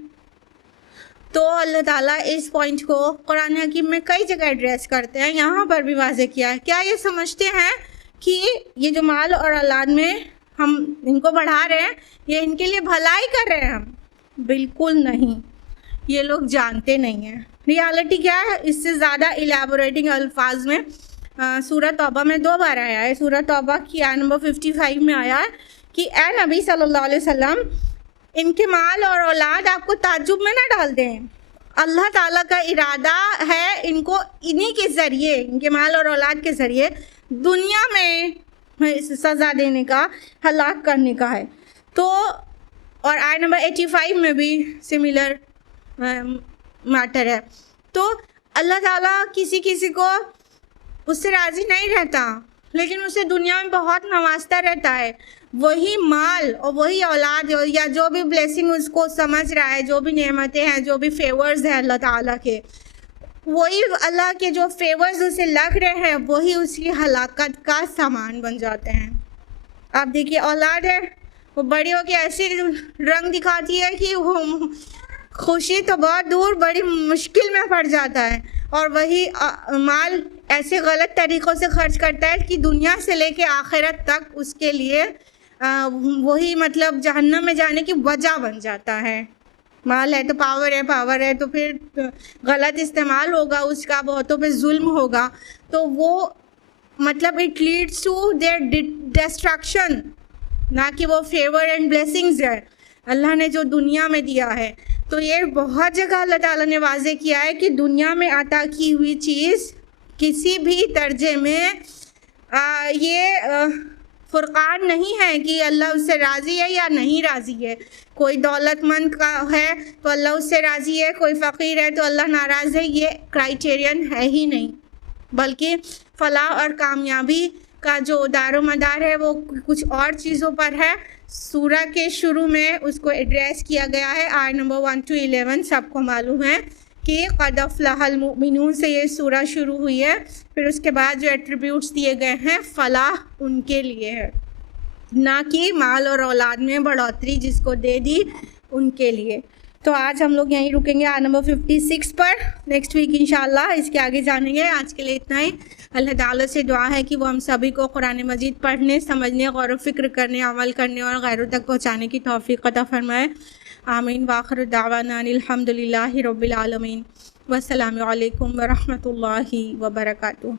तो अल्लाह ताला इस पॉइंट को कुरान हकीम में कई जगह एड्रेस करते हैं, यहाँ पर भी वाज़ेह किया है। क्या ये समझते हैं कि ये जो माल और औलाद में हम इनको बढ़ा रहे हैं, ये इनके लिए भलाई कर रहे हैं? हम बिल्कुल नहीं, ये लोग जानते नहीं हैं रियलिटी क्या है। इससे ज़्यादा इलेबोरेटिंग अल्फाज में सूरह तौबा में 2 बार आया है। सूरह तौबा की आयत नंबर 55 में आया है कि ए नबी सल्लल्लाहु अलैहि वसल्लम, इनके माल और औलाद आपको ताज्जुब में ना डाल दें। अल्लाह ताला का इरादा है इनको इन्हीं के ज़रिए, इनके माल और औलाद के ज़रिए दुनिया में सज़ा देने का, हलाक करने का है। तो और आयत नंबर 85 में भी सिमिलर मैटर है। तो अल्लाह ताला किसी किसी को उससे राज़ी नहीं रहता, लेकिन उसे दुनिया में बहुत नवाजता रहता है। वही माल और वही औलाद या जो भी ब्लेसिंग उसको समझ रहा है, जो भी नेमतें हैं, जो भी फेवर्स हैं अल्लाह ताला के, वही अल्लाह के जो फेवर्स उसे लग रहे हैं, वही उसकी हलाकत का सामान बन जाते हैं। आप देखिए, औलाद है वो बड़ी होकर ऐसी रंग दिखाती है कि वो खुशी तो बहुत दूर, बड़ी मुश्किल में पड़ जाता है, और वही माल ऐसे गलत तरीक़ों से खर्च करता है कि दुनिया से लेके आखिरत तक उसके लिए वही मतलब जहन्नम में जाने की वजह बन जाता है। माल है तो पावर है तो फिर गलत इस्तेमाल होगा उसका, बहुतों पे जुल्म होगा, तो वो मतलब it leads to their destruction, ना कि वो फेवर एंड ब्लेसिंग्स है अल्लाह ने जो दुनिया में दिया है। तो ये बहुत जगह अल्लाह ताला ने वाज़ेह किया है कि दुनिया में अता की हुई चीज़ किसी भी दर्जे में ये फुरकान नहीं है कि अल्लाह उससे राज़ी है या नहीं राज़ी है। कोई दौलतमंद का है तो अल्लाह उससे राज़ी है, कोई फ़कीर है तो अल्लाह नाराज़ है, ये क्राइटेरियन है ही नहीं। बल्कि फ़लाह और कामयाबी का जो दारोमदार है वो कुछ और चीज़ों पर है। सूरह के शुरू में उसको एड्रेस किया गया है, आयत नंबर 1 to 11 सबको मालूम है कि क़द अफ़लहल मुमिनून से ये सूरह शुरू हुई है। फिर उसके बाद जो एट्रीब्यूट्स दिए गए हैं फ़लाह उनके लिए है, ना कि माल और औलाद में बढ़ोतरी जिसको दे दी उनके लिए। तो आज हम लोग यहीं रुकेंगे आयत नंबर 56 पर। नेक्स्ट वीक इंशाल्लाह इसके आगे जानेंगे। आज के लिए इतना ही। अल्लाह ताला से दुआ है कि वो हम सभी को कुरान मजीद पढ़ने, समझने, गौर व फिक्र करने, अमल करने और गैरों तक पहुँचाने की तौफीक अता फरमाए। आमीन। वाखिर दावाना अल्हम्दुलिल्लाहि रब्बिल आलमीन। वस्सलामु अलैकुम व रहमतुल्लाहि व बरकातुहू।